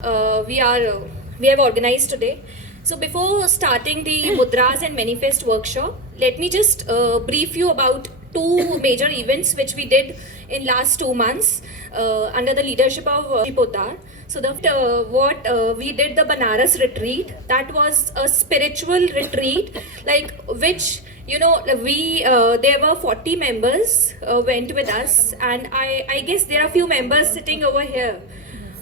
We have organized today. So before starting the Mudras and Manifest workshop, let me just brief you about two major events which we did in last 2 months under the leadership of Poddar. So we did the Banaras retreat. That was a spiritual retreat, like which we there were 40 members went with us, and I guess there are few members sitting over here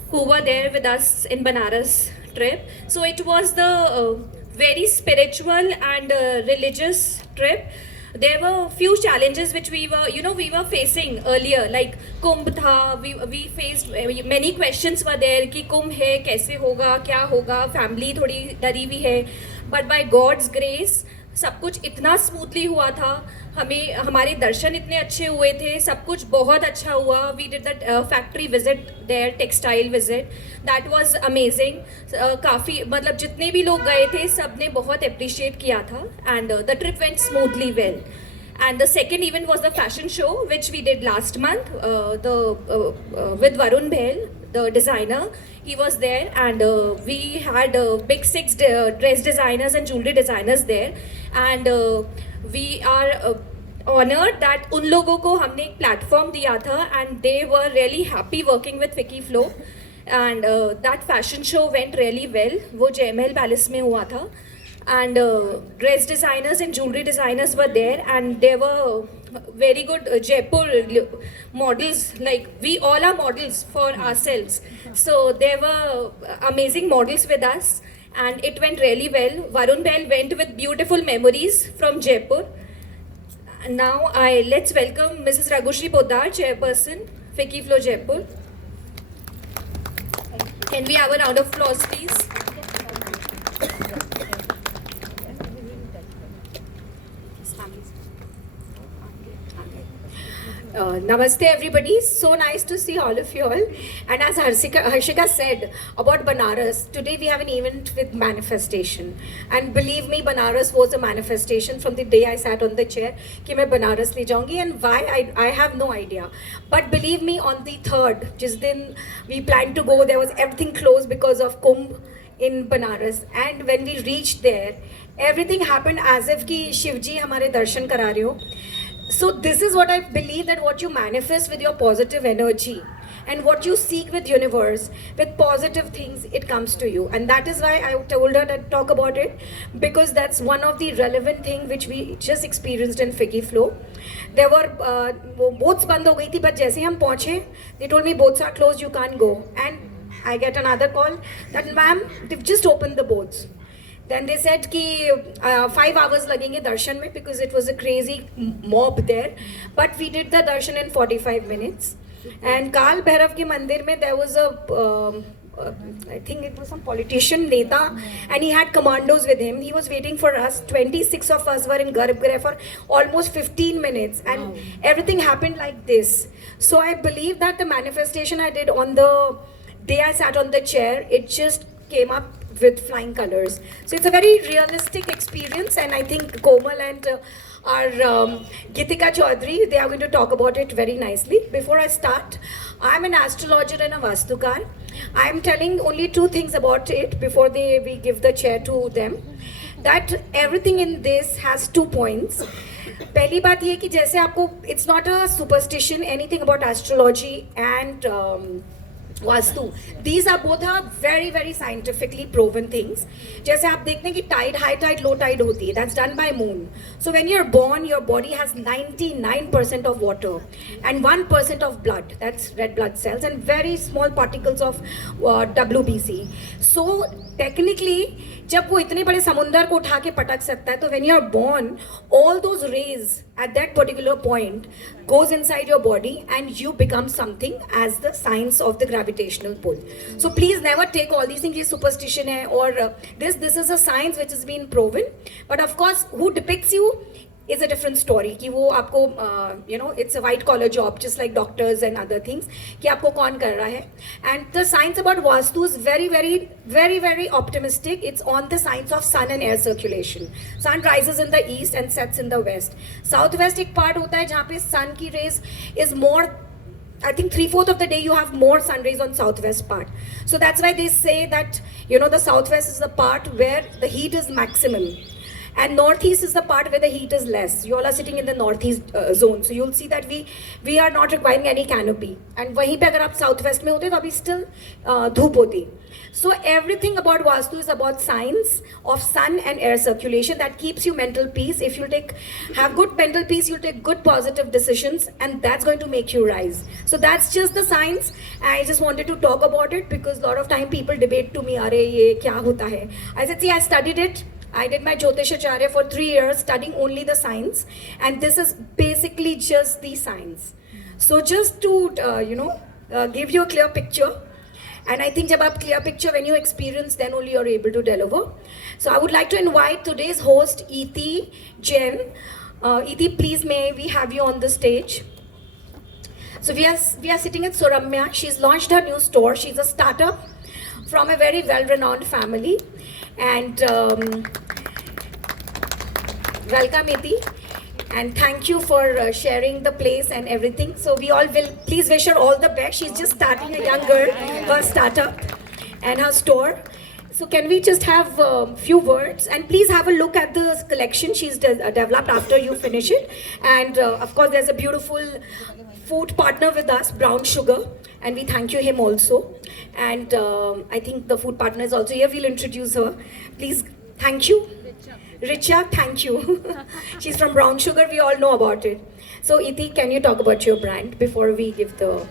who were there with us in Banaras trip. So it was the very spiritual and religious trip. There were few challenges which we were facing earlier, like Kumbh tha. We faced many questions were there कि कुंभ है कैसे होगा क्या होगा, family थोड़ी डरी हुई है, but by God's grace सब कुछ इतना स्मूथली हुआ था, हमें हमारे दर्शन इतने अच्छे हुए थे, सब कुछ बहुत अच्छा हुआ. We did the factory visit there, textile visit, that was amazing. काफ़ी मतलब जितने भी लोग गए थे सब ने बहुत अप्रिशिएट किया था, and the trip went smoothly well. And the second event was the fashion show, which we did last month. With Varun Bhel, the designer, he was there, and we had big 6 dress designers and jewelry designers there, and we are honored that उन लोगों को हमने एक platform दिया था, and they were really happy working with Vicky Flow, and that fashion show went really well. वो JML Palace में हुआ था. And dress designers and jewelry designers were there, and there were very good Jaipur models. Like we all are models for ourselves, so there were amazing models with us, and it went really well. Varun Bell went with beautiful memories from Jaipur. Now let's welcome Mrs. Raghushri Poddar, Chairperson, Vicky Flow Jaipur. Can we have a round of applause, please? Namaste everybody, so nice to see all of you all. And as Harshika said about Banaras, today we have an event with manifestation, and believe me, Banaras was a manifestation from the day I sat on the chair कि मैं बनारस ले जाऊंगी, and why I have no idea. But believe me, on the 3rd, जिस दिन we planned to go, there was everything closed because of Kumbh in Banaras, and when we reached there, everything happened as if कि शिव जी हमारे दर्शन करा रहे हो. So this is what I believe, that what you manifest with your positive energy and what you seek with universe, with positive things, it comes to you. And that is why I told her to talk about it, because that's one of the relevant thing which we just experienced in Vicky Flow. There were boats बंद हो गई थी, but जैसे हम पहुँचे, they told me boats are closed, you can't go. And I get another call that ma'am, they've just opened the boats. Then they said कि 5 hours लगेंगे दर्शन में, because it was a crazy mob there. But we did the darshan in 45 minutes. And Kal Bhairav के मंदिर में there was I think it was some politician neta, and he had commandos with him. He was waiting for us. 26 of us were in Garbhagriha for almost 15 minutes, and everything happened like this. So I believe that the manifestation I did on the day I sat on the chair, it just came up with flying colors. So it's a very realistic experience, and I think Komal and our Gitika Chaudhary, they are going to talk about it very nicely. Before I start, I'm an astrologer and a Vastukar. I'm telling only 2 things about it before we give the chair to them. That everything in this has 2 points. पहली बात ये कि जैसे आपको, it's not a superstition, anything about astrology and vastu, these are both are very very scientifically proven things. जैसे आप देखते हैं कि tide, high tide, low tide होती है, that's done by moon. So when you're born, your body has 99% of water and 1% of blood, that's red blood cells, and very small particles of WBC. So technically जब वो इतने बड़े समुंदर को उठा के पटक सकता है, तो when you're born, all those rays at that particular point goes inside your body, and you become something as the science of the gravitational pull. So please never take all these things, ये superstition है, or this is a science which has been proven. But of course, who depicts you is a different story. कि वो आपको it's a white collar job, just like doctors and other things, कि आपको कौन कर रहा है. And the science about Vastu is very very very very optimistic. It's on the science of sun and air circulation. Sun rises in the east and sets in the west. Southwest एक part होता है जहाँ पे sun की rays is more I think 3/4 of the day you have more sun rays on southwest part. So that's why they say that, you know, the southwest is the part where the heat is maximum. And northeast is the part where the heat is less. You all are sitting in the northeast zone. So you'll see that we are not requiring any canopy. And वहीं पे अगर आप southwest में होते तो अभी still धूप होती. So everything about Vastu is about science of sun and air circulation that keeps you mental peace. If you have good mental peace, you'll take good positive decisions, and that's going to make you rise. So that's just the science. I just wanted to talk about it because a lot of time people debate to me, "अरे ये क्या होता है?" I said, see, I studied it. I did my Jyotishacharya for 3 years studying only the science, and this is basically just the science. So just to give you a clear picture, and I think jab aap clear picture when you experience, then only you're able to deliver. So I would like to invite today's host, Iti Jain. Iti, please may we have you on the stage. So we are sitting at Suramya. She's launched her new store. She's a startup from a very well-renowned family. And welcome, Iti, and thank you for sharing the place and everything. So we all will please wish her all the best. She's just starting, a young girl, her startup and her store. So can we just have a few words, and please have a look at the collection she's developed after you finish it. And of course there's a beautiful food partner with us, Brown Sugar, and we thank you him also. And I think the food partner is also here. We'll introduce her. Please, thank you. Richa, thank you. She's from Brown Sugar. We all know about it. So Iti, can you talk about your brand before we give the...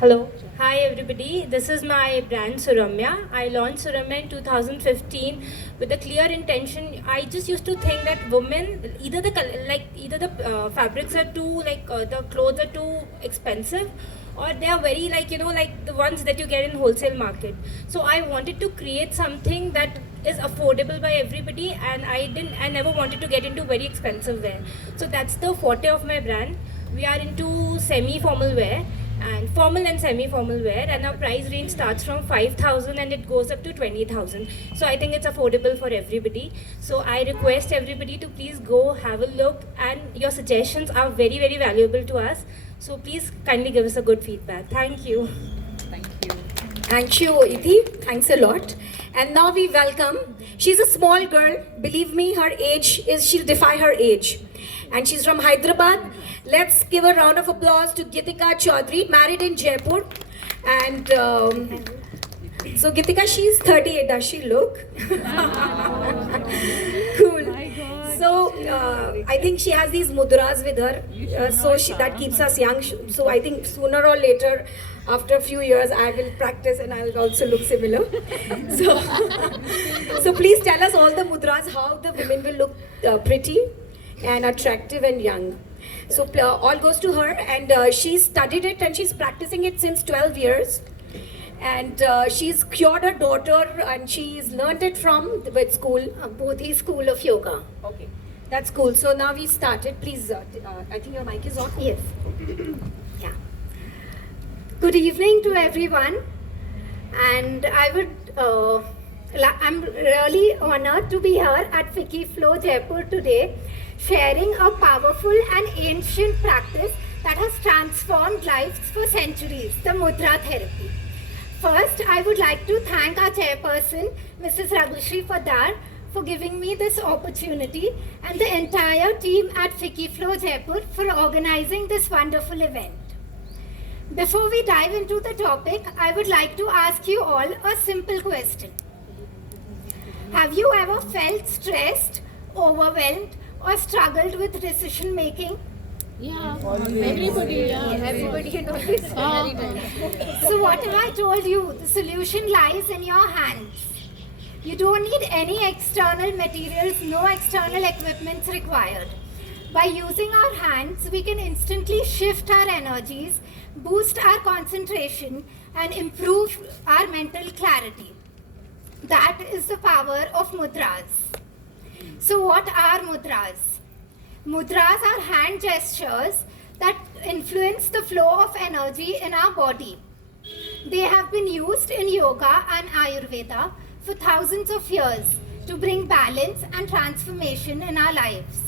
Hello. Hi everybody. This is my brand Suramya. I launched Suramya in 2015 with a clear intention. I just used to think that women, either the fabrics are too the clothes are too expensive, or they are very like the ones that you get in wholesale market. So I wanted to create something that is affordable by everybody, and I never wanted to get into very expensive wear. So that's the forte of my brand. We are into semi-formal wear and formal and semi-formal wear, and our price range starts from 5,000 and it goes up to 20,000. So I think it's affordable for everybody. So I request everybody to please go have a look, and your suggestions are very, very valuable to us. So please kindly give us a good feedback. Thank you. Thank you, Iti. Thanks a lot. And now we welcome, she's a small girl. Believe me, she'll defy her age. And she's from Hyderabad. Let's give a round of applause to Gitika Chaudhary, married in Jaipur. And so Gitika, she's 38. Does she look? Cool. So I think she has these mudras with her, that keeps us young. So I think sooner or later, after a few years, I will practice and I'll also look similar. So please tell us all the mudras, how the women will look pretty and attractive and young. So all goes to her, and she studied it and she's practicing it since 12 years. And she's cured her daughter, and she's learned it from which school? Bodhi School of Yoga. Okay, that's cool. So now we started. Please, I think your mic is on. Yes. Yeah. Good evening to everyone. And I'm really honored to be here at Vicky Flow Jaipur today, sharing a powerful and ancient practice that has transformed lives for centuries, the mudra therapy. First, I would like to thank our chairperson, Mrs. Raghushri Fadar, for giving me this opportunity, and the entire team at Vicky Flow Jaipur for organizing this wonderful event. Before we dive into the topic, I would like to ask you all a simple question. Have you ever felt stressed, overwhelmed, or struggled with decision making? Yeah, everybody knows. So what have I told you? The solution lies in your hands. You don't need any external materials, no external equipment required. By using our hands, we can instantly shift our energies, boost our concentration, and improve our mental clarity. That is the power of mudras. So what are mudras? Mudras are hand gestures that influence the flow of energy in our body. They have been used in yoga and Ayurveda for thousands of years to bring balance and transformation in our lives.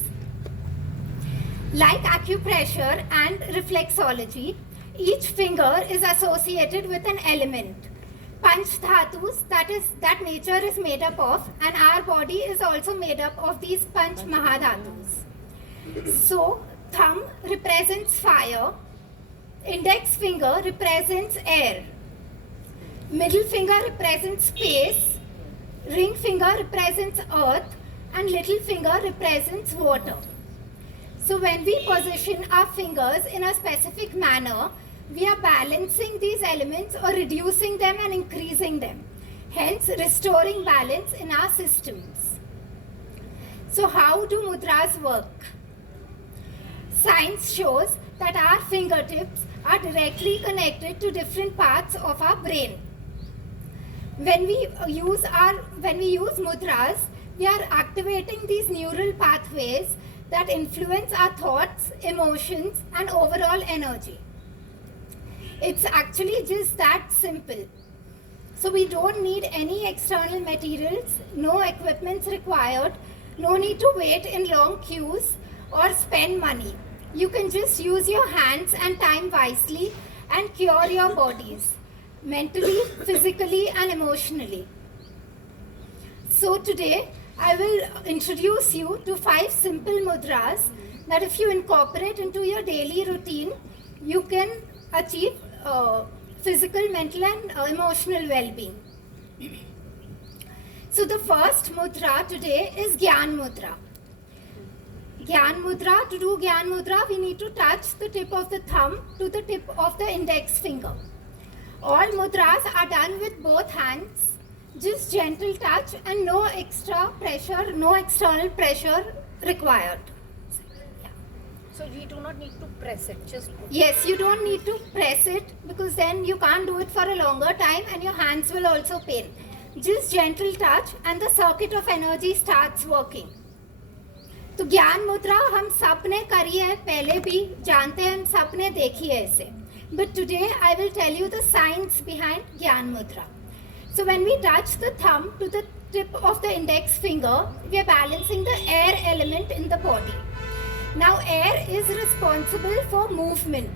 Like acupressure and reflexology, Each finger is associated with an element. Panch dhatus, that nature is made up of, and our body is also made up of these Panch Mahadhatus. So, thumb represents fire, index finger represents air, middle finger represents space, ring finger represents earth, and little finger represents water. So when we position our fingers in a specific manner, we are balancing these elements or reducing them and increasing them, hence restoring balance in our systems. So how do mudras work? Science shows that our fingertips are directly connected to different parts of our brain. When we use mudras, we are activating these neural pathways that influence our thoughts, emotions, and overall energy. It's actually just that simple. So we don't need any external materials, no equipments required, no need to wait in long queues or spend money. You can just use your hands and time wisely and cure your bodies, mentally, physically, and emotionally. So today, I will introduce you to 5 simple mudras that if you incorporate into your daily routine, you can achieve physical, mental, and emotional well-being. So the first mudra today is Gyan Mudra. Gyan Mudra, to do Gyan Mudra, we need to touch the tip of the thumb to the tip of the index finger. All mudras are done with both hands, just gentle touch and no extra pressure, no external pressure required. So we do not need to press it, just... Yes, you don't need to press it because then you can't do it for a longer time and your hands will also pain. Just gentle touch and the circuit of energy starts working. तो ज्ञान मुद्रा हम सब ने करी है, पहले भी जानते हैं, हम सब ने देखी है इसे. But today I will tell you the science behind Gyan Mudra. So when we touch the thumb to the tip of the index finger, we are balancing the air element in the body. Now air is responsible for movement.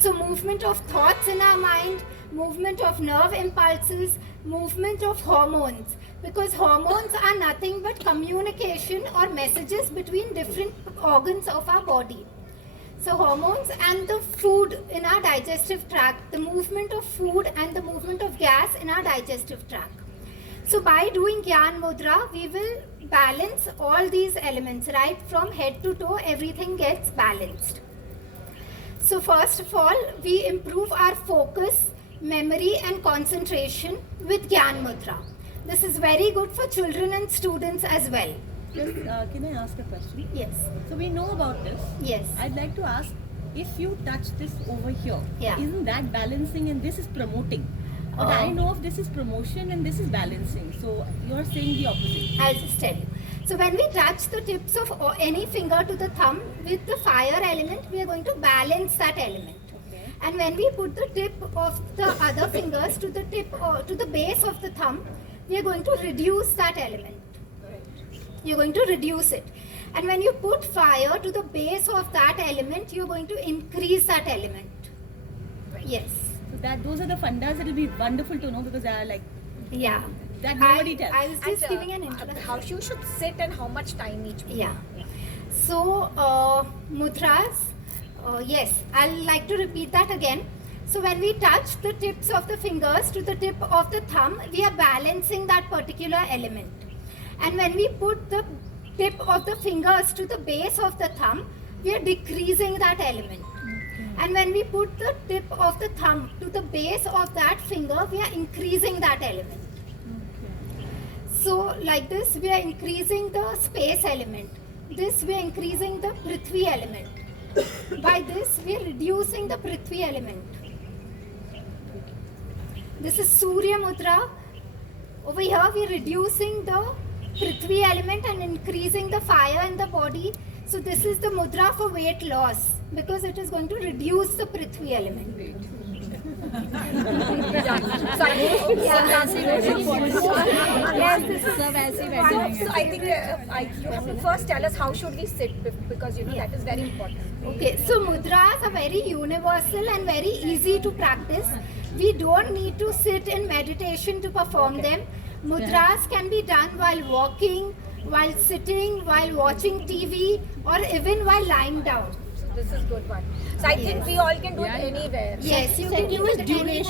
So movement of thoughts in our mind, movement of nerve impulses, movement of hormones. Because hormones are nothing but communication or messages between different organs of our body. So hormones and the food in our digestive tract, the movement of food and the movement of gas in our digestive tract. So by doing Gyan Mudra, we will balance all these elements, right from head to toe, everything gets balanced. So first of all, we improve our focus, memory and concentration with Gyan Mudra. This is very good for children and students as well. Just, can I ask a question? Yes. So we know about this. Yes. I'd like to ask, if you touch this over here, Yeah. isn't that balancing and this is promoting? But I know of this is promotion and this is balancing. So you're saying the opposite. I'll just tell you. So when we touch the tips of any finger to the thumb with the fire element, we are going to balance that element. Okay. And when we put the tip of the other fingers to the tip or to the base of the thumb, we are going to reduce that element. You're going to reduce it. And when you put fire to the base of that element, you're going to increase that element. Yes. So those are the fundas. It'll be wonderful to know because they are like Yeah. that nobody tells. I was just giving an introduction. How you should sit and how much time each mudra. Yeah. So, mudras, yes, I'll like to repeat that again. So when we touch the tips of the fingers to the tip of the thumb, we are balancing that particular element. And when we put the tip of the fingers to the base of the thumb, we are decreasing that element. And when we put the tip of the thumb to the base of that finger, we are increasing that element. So like this, we are increasing the space element. This, we are increasing the Prithvi element. By this, we are reducing the Prithvi element. This is Surya Mudra. Over here, we are reducing the Prithvi element and increasing the fire in the body. So this is the mudra for weight loss because it is going to reduce the Prithvi element. Yes, this is so I think you have to first tell us how should we sit because that is very important. Okay, so mudras are very universal and very easy to practice. We don't need to sit in meditation to perform them. Mudras can be done while walking, while sitting, while watching TV, or even while lying down. This is good one. So I think we all can do it anywhere. Yes, you can do it anywhere.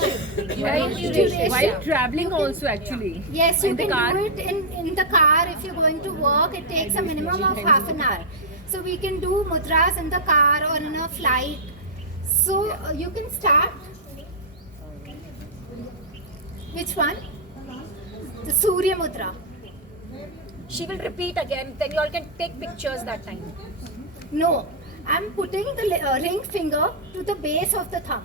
Right? Duration. While traveling also actually. Yes, you In the can car? do it in the car. If you're going to work, it takes a minimum of half an hour. So we can do mudras in the car or in a flight. So you can start. Which one? The Surya Mudra. She will repeat again. Then you all can take pictures that time. No, I'm putting the ring finger to the base of the thumb.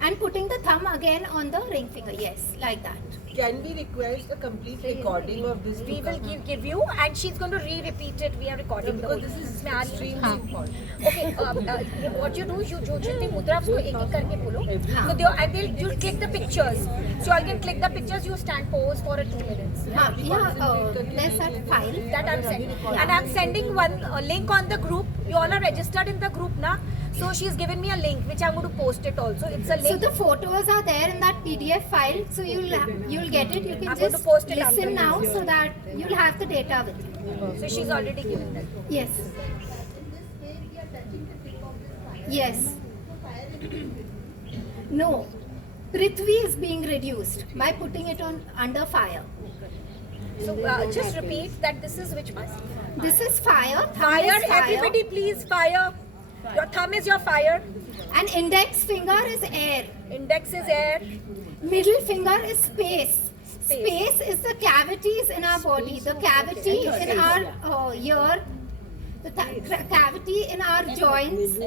And putting the thumb again on the ring finger. Yes, like that. Can we request a complete recording of this? We will give you, and she's going to re-repeat it. We are recording the whole. Because this is इसमें आ रही है। extremely हाँ. important. Okay, what you do, you जो जितनी मुद्रा उसको एक एक करके बोलो. So you'll click the pictures. So you can click the pictures. You stand pose for 2 minutes. There's that file. That I'm sending. And I'm sending one link on the group. You all are registered in the group now. So she's given me a link which I'm going to post it also. It's a So link. the photos are there in that PDF file. So you'll get it. You can I'm going to just post it after listen this. now so that you'll have the data with you. So she's already given that. Yes. Yes. No. Prithvi is being reduced by putting it on under fire. So just repeat that this is which mask? This is fire. Thumb Fire, is fire. everybody please fire. Your thumb is your fire. And index finger is air. Index is air. Middle finger is space. Space. Space is the cavities in our body. The cavity in our ear, the cavity in our joints,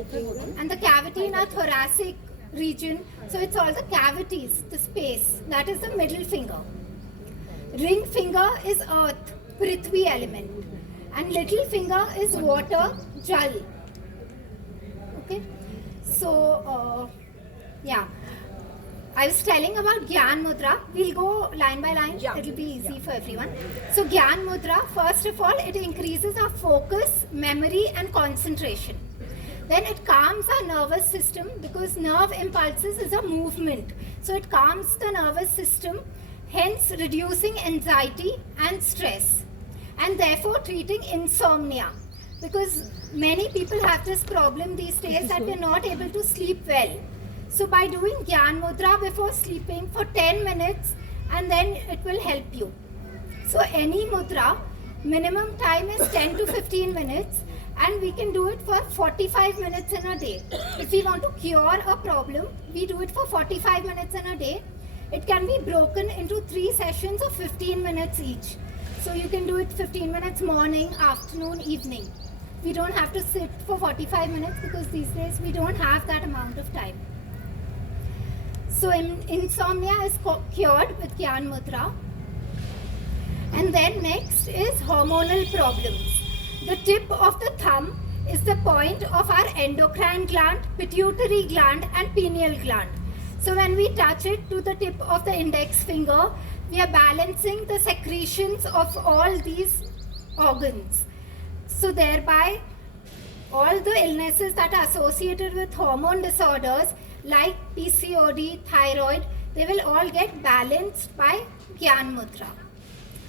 and the cavity in our thoracic region. So it's all the cavities, the space. That is the middle finger. Ring finger is earth, Prithvi element. And little finger is water, Jal. Okay? So, yeah. I was telling about Gyan Mudra. We'll go line by line. Yeah. It'll be easy for everyone. So Gyan Mudra, first of all, it increases our focus, memory and concentration. Then it calms our nervous system because nerve impulses is a movement. So it calms the nervous system, hence reducing anxiety and stress. And therefore treating insomnia. Because many people have this problem these days that they're not able to sleep well. So by doing Gyan Mudra before sleeping for 10 minutes and then it will help you. So any mudra, minimum time is 10 to 15 minutes and we can do it for 45 minutes in a day. If we want to cure a problem, we do it for 45 minutes in a day. It can be broken into 3 sessions of 15 minutes each. So you can do it 15 minutes morning, afternoon, evening. We don't have to sit for 45 minutes because these days we don't have that amount of time. So insomnia is cured with Gyan Mudra. And then next is hormonal problems. The tip of the thumb is the point of our endocrine gland, pituitary gland and pineal gland. So when we touch it to the tip of the index finger, we are balancing the secretions of all these organs. So thereby, all the illnesses that are associated with hormone disorders like PCOD, thyroid, they will all get balanced by Gyan Mudra.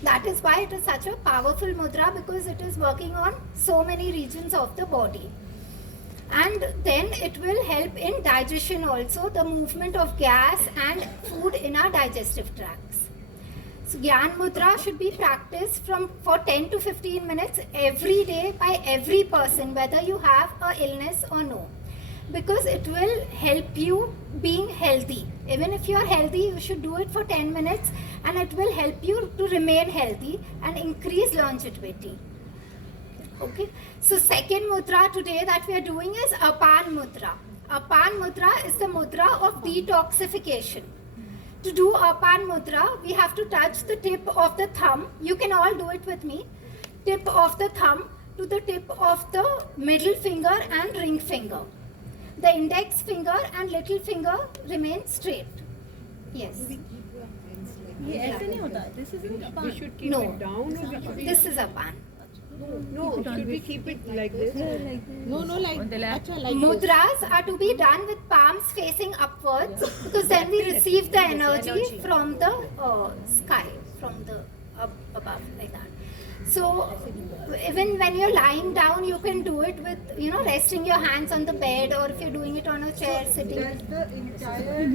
That is why it is such a powerful mudra because it is working on so many regions of the body. And then it will help in digestion also, the movement of gas and food in our digestive tracts. So Gyan Mudra should be practiced for 10 to 15 minutes every day by every person, whether you have an illness or no. Because it will help you being healthy. Even if you are healthy, you should do it for 10 minutes and it will help you to remain healthy and increase longevity. Okay. So second mudra today that we are doing is Apan Mudra. Apan Mudra is the mudra of detoxification. To do Apan Mudra, we have to touch the tip of the thumb. You can all do it with me. Tip of the thumb to the tip of the middle finger and ring finger. the index finger and little finger remain straight. Yes. ये ऐसे नहीं होता. This isn't a We should keep No. it down or we should This is a pan. no, should we keep it like this? No, like, acha, like Mudras are to be done with palms facing upwards because then we receive the energy from the sky, from the above, like that. So even when you're lying down, you can do it with, resting your hands on the bed, or if you're doing it on a chair, sitting. does the entire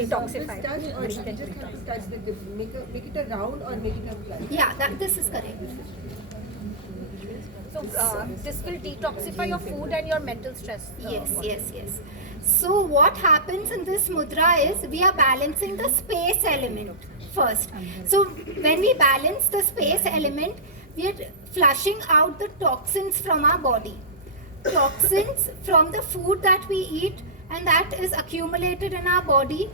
Detoxify. touch, or you just have to touch the dip? Make it a round or make it a flat? Yeah, this is correct. So this will detoxify your food and your mental stress. Yes. So what happens in this mudra is we are balancing the space element first. So when we balance the space element, we are flushing out the toxins from our body. Toxins from the food that we eat, and that is accumulated in our body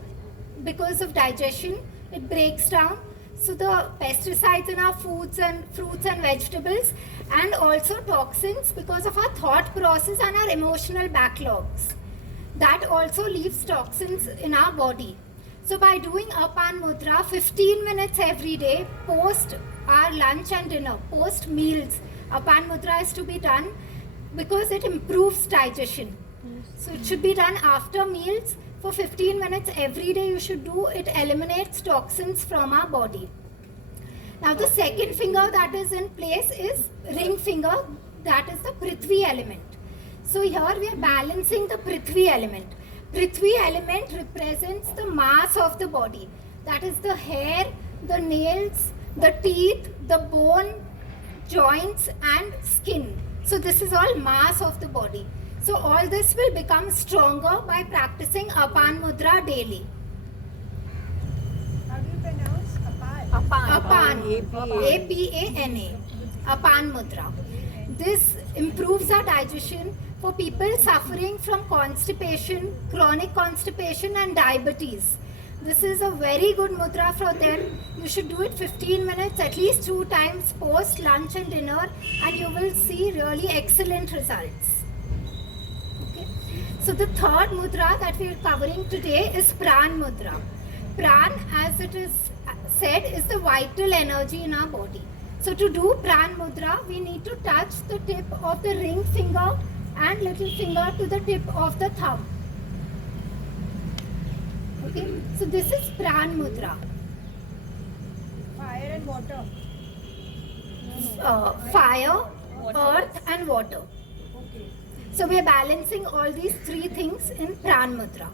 because of digestion. It breaks down. So the pesticides in our foods and fruits and vegetables, and also toxins because of our thought process and our emotional backlogs. That also leaves toxins in our body. So by doing Apan Mudra 15 minutes every day, post our lunch and dinner, post meals, Apan Mudra is to be done because it improves digestion. So it should be done after meals for 15 minutes every day. You should do it. Eliminates toxins from our body. Now the second finger that is in place is ring finger, that is the Prithvi element. So here we are balancing the Prithvi element. Prithvi element represents the mass of the body. That is the hair, the nails, the teeth, the bone, joints and skin. So this is all mass of the body. So all this will become stronger by practicing Apan Mudra daily. How do you pronounce Apan, A-P-A-N-A, Apan Mudra. This improves our digestion for people suffering from constipation, chronic constipation and diabetes. This is a very good mudra for them. You should do it 15 minutes at least 2 times post lunch and dinner, and you will see really excellent results. Okay. So the third mudra that we are covering today is Pran Mudra. Pran, as it is said, is the vital energy in our body. So to do Pran Mudra, we need to touch the tip of the ring finger and little finger to the tip of the thumb. Okay, so this is Pran Mudra. fire and water? Fire, earth and water. So we are balancing all these 3 things in Pran Mudra.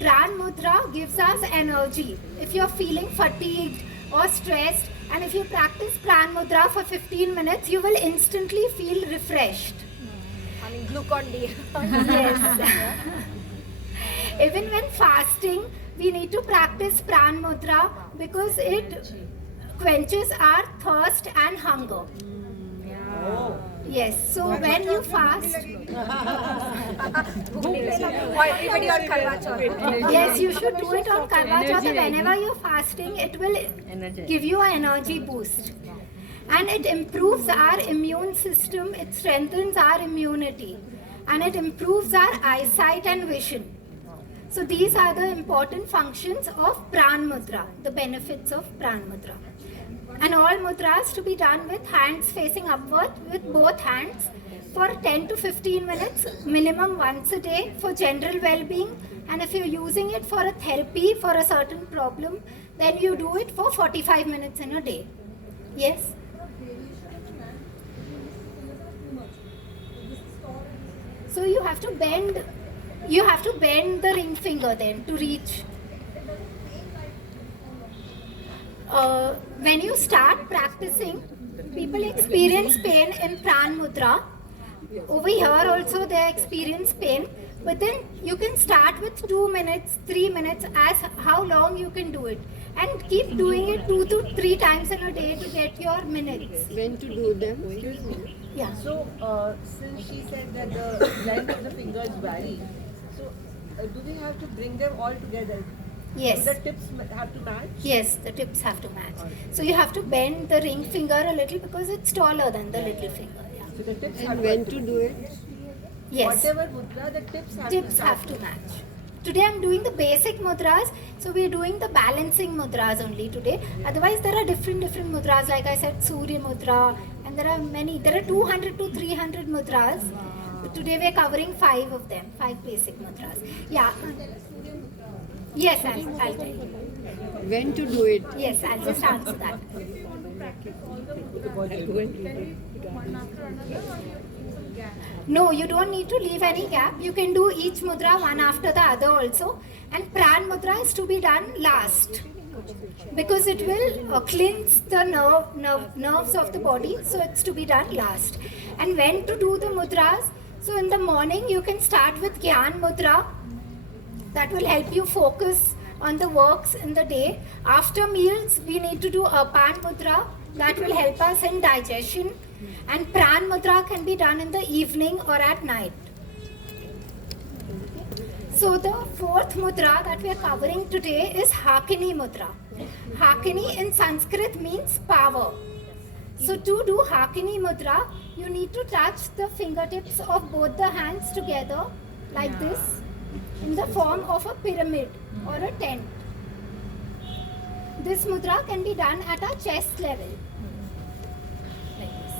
Pran Mudra gives us energy. If you're feeling fatigued or stressed, and if you practice Pran Mudra for 15 minutes, you will instantly feel refreshed. I mean, Glucon-D. Yes. Even when fasting, we need to practice Pran Mudra because it quenches our thirst and hunger. Yes, so when you fast, Or everybody on Karwa Chauth. yes, you should do it on Karwa Chauth. Whenever you're fasting, it will give you an energy boost. And it improves our immune system, it strengthens our immunity, and it improves our eyesight and vision. So these are the important functions of Pran Mudra, the benefits of Pran Mudra. And all mudras to be done with hands facing upward with both hands for 10 to 15 minutes, minimum once a day for general well-being. And if you're using it for a therapy for a certain problem, then you do it for 45 minutes in a day. Yes? So you have to bend the ring finger then to reach. When you start practicing, people experience pain in Pran Mudra. Over here also they experience pain, but then you can start with 2 minutes, 3 minutes, as how long you can do it, and keep doing it 2 to 3 times in a day to get your minutes. When to do them? Excuse me. Yeah. So, since she said that the length of the fingers vary, so do we have to bring them all together? Yes. Do the tips have to match? Yes, the tips have to match. So you have to bend the ring finger a little because it's taller than the little finger. Yeah. So the tips And have when to to do it? Yes. Whatever mudra, the tips have Tips to have to match. Today I'm doing the basic mudras, so we're doing the balancing mudras only today. Otherwise there are different mudras, like I said, Surya mudra, and there are many. There are 200 to 300 mudras. But today we're covering 5 of them, 5 basic mudras. Yeah. Yes, I'll tell you. When to do it? Yes, I'll just answer that. No, you don't need to leave any gap. You can do each mudra one after the other also. And pran mudra is to be done last, because it will cleanse the nerves of the body. So it's to be done last. And when to do the mudras? So in the morning you can start with Gyan mudra. That will help you focus on the works in the day. After meals, we need to do Apan mudra. That will help us in digestion. And Pran mudra can be done in the evening or at night. So the fourth mudra that we are covering today is Hakini mudra. Hakini in Sanskrit means power. So to do Hakini mudra, you need to touch the fingertips of both the hands together like this, in the form of a pyramid or a tent. This mudra can be done at our chest level. Like this.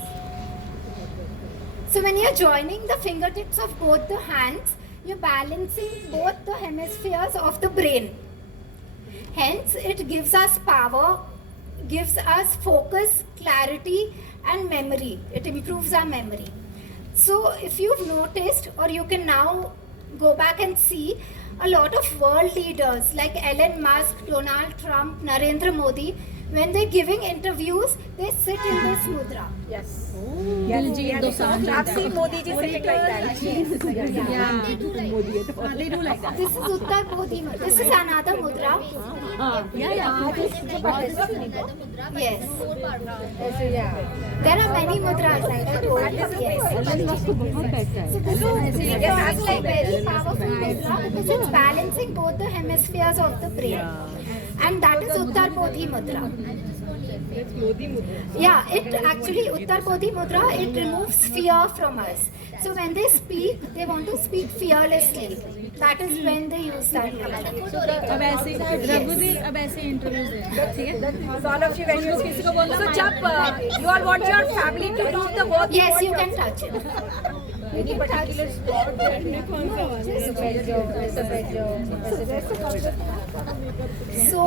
So when you're joining the fingertips of both the hands, you're balancing both the hemispheres of the brain. Hence, it gives us power, gives us focus, clarity and memory. It improves our memory. So if you've noticed, or you can now go back and see, a lot of world leaders like Elon Musk, Donald Trump, Narendra Modi, when they're giving interviews, they sit in this mudra. Yes. I've seen Modi ji sitting like that. They do like that. This is Uttar Bodhi mudra. This is another mudra. Yes. There are many mudras, like I told you. Yes. So this is like very powerful mudra because it's balancing both the hemispheres of the brain. And that is Uttar Bodhi mudra. Yeah, it actually, Uttar Bodhi mudra, it removes fear from us. So when they speak, they want to speak fearlessly. That is when they use that mudra. अब ऐसे रघुदी अब ऐसे interviews दें ठीक है So all of you, when you speak, so jab, you all want your family to do the work. Yes, you can touch it. You can touch it. So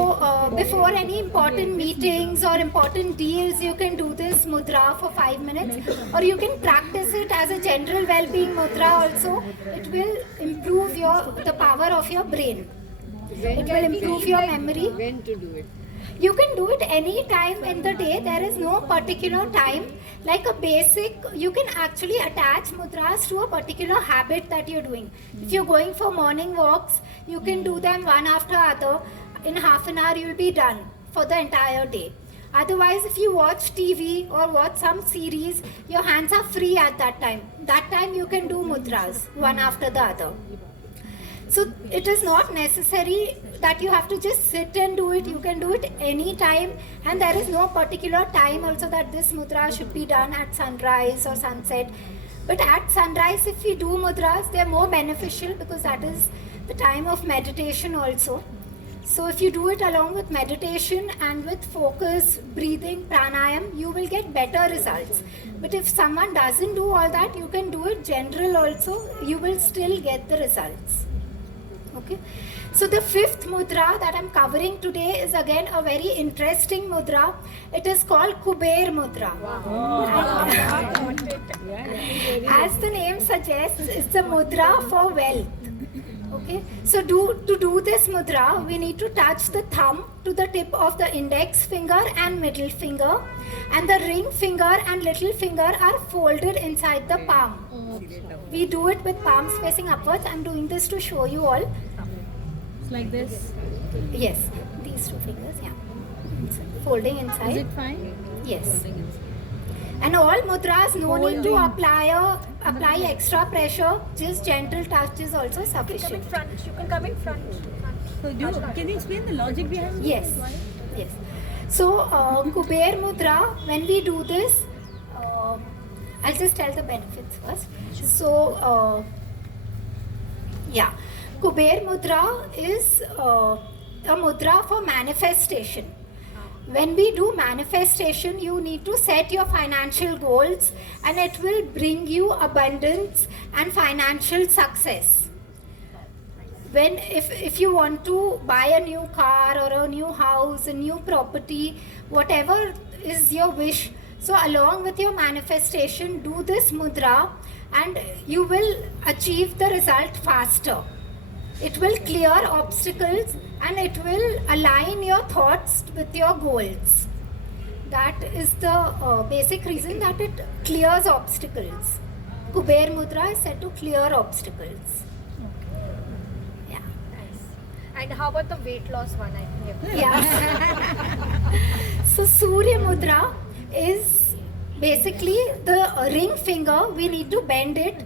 before any important meetings or important deals, you can do this mudra for 5 minutes, or you can practice it as a general well-being mudra also. It will improve the power of your brain. It will improve your memory. When to do it? You can do it any time in the day. There is no particular time. Like a basic, you can actually attach mudras to a particular habit that you're doing. If you're going for morning walks, you can do them one after other. In half an hour, you'll be done for the entire day. Otherwise, if you watch TV or watch some series, your hands are free at that time. That time you can do mudras, one after the other. So it is not necessary that you have to just sit and do it. You can do it any time, and there is no particular time also that this mudra should be done at sunrise or sunset. But at sunrise, if we do mudras, they are more beneficial because that is the time of meditation also. So if you do it along with meditation and with focus, breathing, pranayam, you will get better results. But if someone doesn't do all that, you can do it general also. You will still get the results. Okay. So the fifth mudra that I'm covering today is again a very interesting mudra. It is called Kuber mudra. As the name suggests, it's a mudra for wealth. Okay. So to do this mudra, we need to touch the thumb to the tip of the index finger and middle finger, and the ring finger and little finger are folded inside the palm. We do it with palms facing upwards. I'm doing this to show you all. It's like this. Yes, these two fingers, yeah. Folding inside. Is it fine? Yes. And all mudras, no need to apply extra pressure. Just gentle touch is also sufficient. You can come in front. So can you explain the logic behind Yes. Yes. So Kuber mudra, when we do this, I'll just tell the benefits first. So, yeah, Kuber Mudra is a mudra for manifestation. When we do manifestation, you need to set your financial goals and it will bring you abundance and financial success. When if you want to buy a new car or a new house, a new property, whatever is your wish, so along with your manifestation, do this mudra and you will achieve the result faster. It will clear obstacles and it will align your thoughts with your goals. That is the basic reason that it clears obstacles. Kuber Mudra is said to clear obstacles. Yeah. And how about the weight loss one? I think. Yeah. So Surya Mudra is basically the ring finger. We need to bend it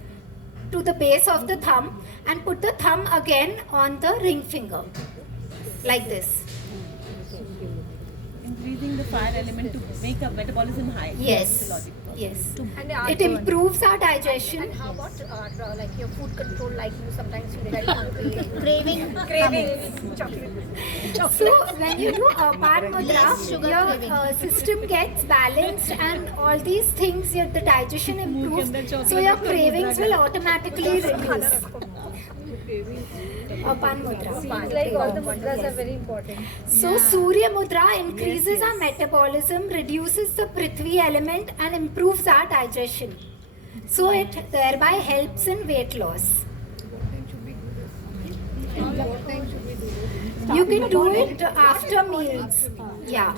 to the base of the thumb and put the thumb again on the ring finger, like this. Increasing the fire element to make a metabolism high. Yes. That's the logic. Yes. And It improves our digestion. And how about like your food control? Like you sometimes feel very hungry, Craving chocolate. So when you do Apan Mudra, your system gets balanced and all these things, the digestion improves. So your cravings will automatically reduce. Apan Mudra. Seems like all the mudras are very important. So Surya Mudra increases our metabolism, reduces the Prithvi element and improves our digestion. So it thereby helps in weight loss. You can do it after meals. Yeah.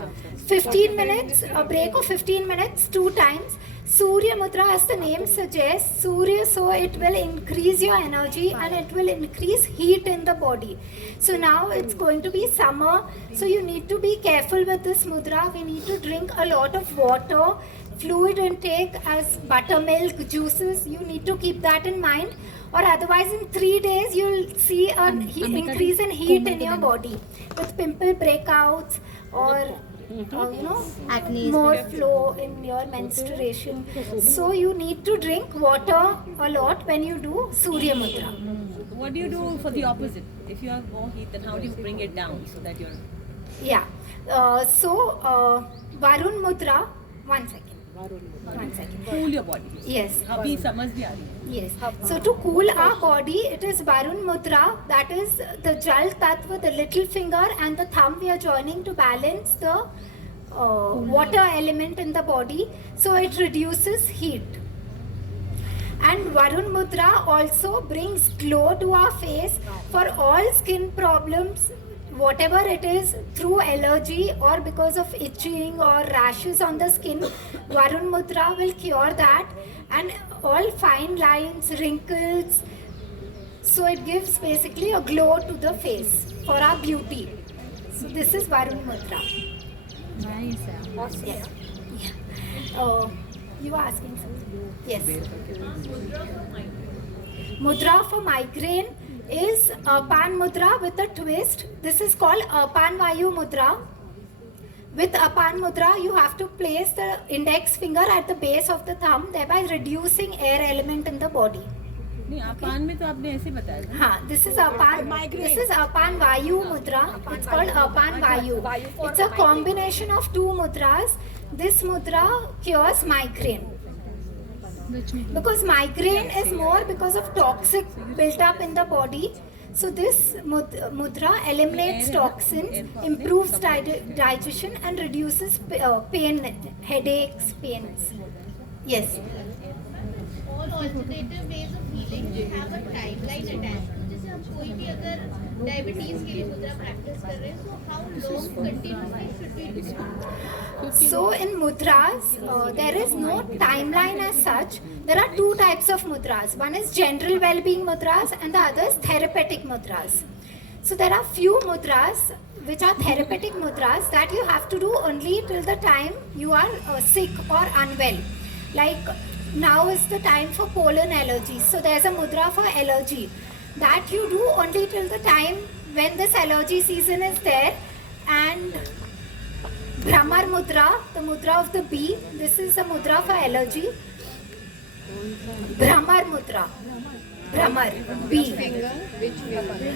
15 minutes, a break of 15 minutes, 2 times. Surya Mudra, as the name suggests, Surya, so it will increase your energy and it will increase heat in the body. So now it's going to be summer, so you need to be careful with this mudra. We need to drink a lot of water, fluid intake as buttermilk, juices. You need to keep that in mind, or otherwise in 3 days you'll see an increase in heat in your body with pimple breakouts or acne, more flow in your menstruation. So you need to drink water a lot when you do Surya Mudra. What do you do for the opposite? If you have more heat, then how do you bring it down so that you're... Yeah. Varun Mudra. 1 second. 1 second. Cool your body. Yes. Abhi samajh bhi aa rahi hai. Yes. So to cool our body, it is Varun Mudra. That is the Jal Tattva, the little finger and the thumb we are joining to balance the water element in the body. So it reduces heat. And Varun Mudra also brings glow to our face for all skin problems, whatever it is, through allergy or because of itching or rashes on the skin. Varun Mudra will cure that, and all fine lines, wrinkles. So it gives basically a glow to the face for our beauty. So this is Varun Mudra. Nice. Awesome. Yeah. You were asking something? Yes. Mudra for migraine is Apan Mudra with a twist. This is called Apan Vayu Mudra. With Apan Mudra, you have to place the index finger at the base of the thumb, thereby reducing air element in the body. नहीं अपान में तो आपने ऐसे बताया था. हाँ, this is Apan Vayu Mudra. It's called Apan Vayu. It's a combination of 2 mudras. This mudra cures migraine. Because migraine is more because of toxic built up in the body. So this mudra eliminates toxins, improves digestion and reduces pain, headaches, pains. Yes. और alternative ways of healing we have a timeline attached to. जैसे हम कोई भी अगर diabetes के लिए मुद्रा practice कर रहे हैं, so how long continuously should we do? So in mudras, there is no timeline as such. There are 2 types of mudras. One is general well-being mudras and the other is therapeutic mudras. So there are few mudras which are therapeutic mudras that you have to do only till the time you are sick or unwell. Like now is the time for pollen allergies. So there's a mudra for allergy that you do only till the time when this allergy season is there. And Brahmar Mudra, the mudra of the bee, this is a mudra for allergy. Bhramar Mudra. Bhramar. B. Finger, which finger?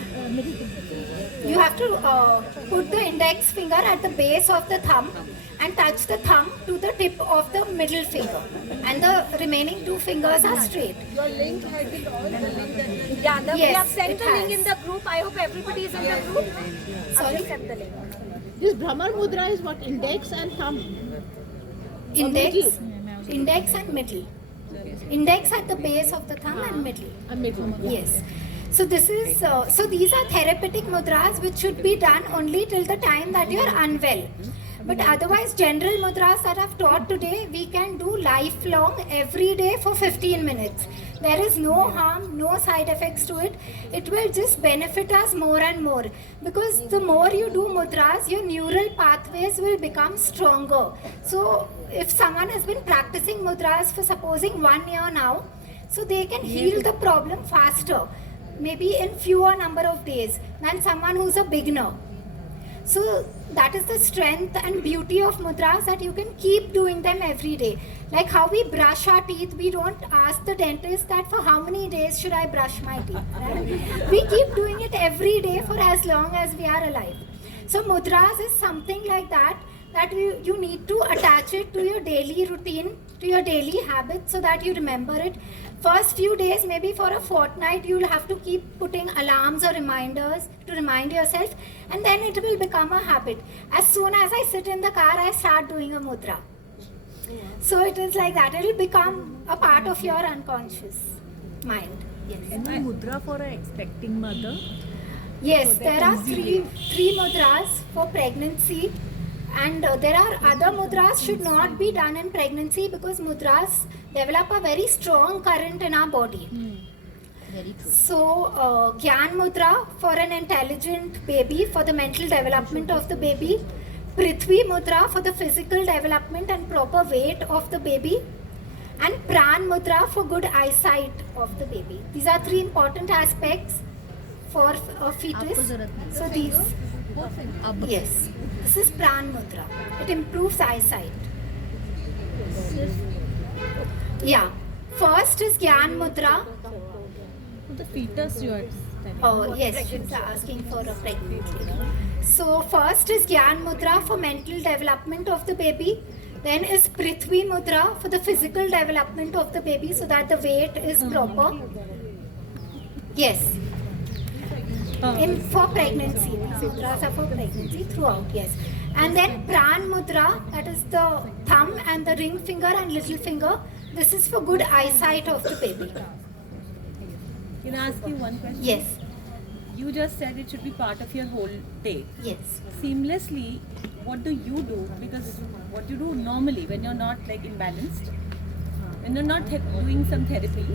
You have to put the index finger at the base of the thumb and touch the thumb to the tip of the middle finger. And the remaining two fingers are straight. Your link has it all, the link that you Yeah, we Yes, have sent it the link has. in the group. I hope everybody is in the group. Sorry? Send the link. This Brahmar Mudra is what? Index and thumb. Index and middle. Index at the base of the thumb and middle. A middle. Yes. So this is so these are therapeutic mudras which should be done only till the time that you are unwell. But otherwise, general mudras that I've taught today, we can do lifelong every day for 15 minutes. There is no harm, no side effects to it. It will just benefit us more and more because the more you do mudras, your neural pathways will become stronger. So if someone has been practicing mudras for supposing 1 year now, so they can heal the problem faster, maybe in fewer number of days than someone who's a beginner. So that is the strength and beauty of mudras, that you can keep doing them every day. Like how we brush our teeth, we don't ask the dentist that for how many days should I brush my teeth. Right? We keep doing it every day for as long as we are alive. So mudras is something like that, that you need to attach it to your daily routine, to your daily habits, so that you remember it. First few days, maybe for a fortnight, you'll have to keep putting alarms or reminders to remind yourself, and then it will become a habit. As soon as I sit in the car, I start doing a mudra. So it is like that. It will become a part of your unconscious mind. Yes. Any mudra for an expecting mother? Yes, there are three mudras for pregnancy, and there are other mudras should not be done in pregnancy because mudras develop a very strong current in our body. So, Gyan Mudra for an intelligent baby, for the mental development of the baby. Prithvi Mudra for the physical development and proper weight of the baby. And Pran Mudra for good eyesight of the baby. These are three important aspects for a fetus. So these, yes, this is Pran Mudra. It improves eyesight. Yeah. First is Gyan Mudra. The fetus you are telling. Oh, yes, she's asking for a pregnant lady. So, first is Gyan Mudra for mental development of the baby. Then is Prithvi Mudra for the physical development of the baby so that the weight is proper. Yes. For pregnancy. These mudras are for pregnancy throughout, yes. And then Pran Mudra, that is the thumb and the ring finger and little finger. This is for good eyesight of the baby. Can I ask you one question? Yes. You just said it should be part of your whole day. Yes. Seamlessly, what do you do? Because what you do normally when you're not like imbalanced, when you're not doing some therapy,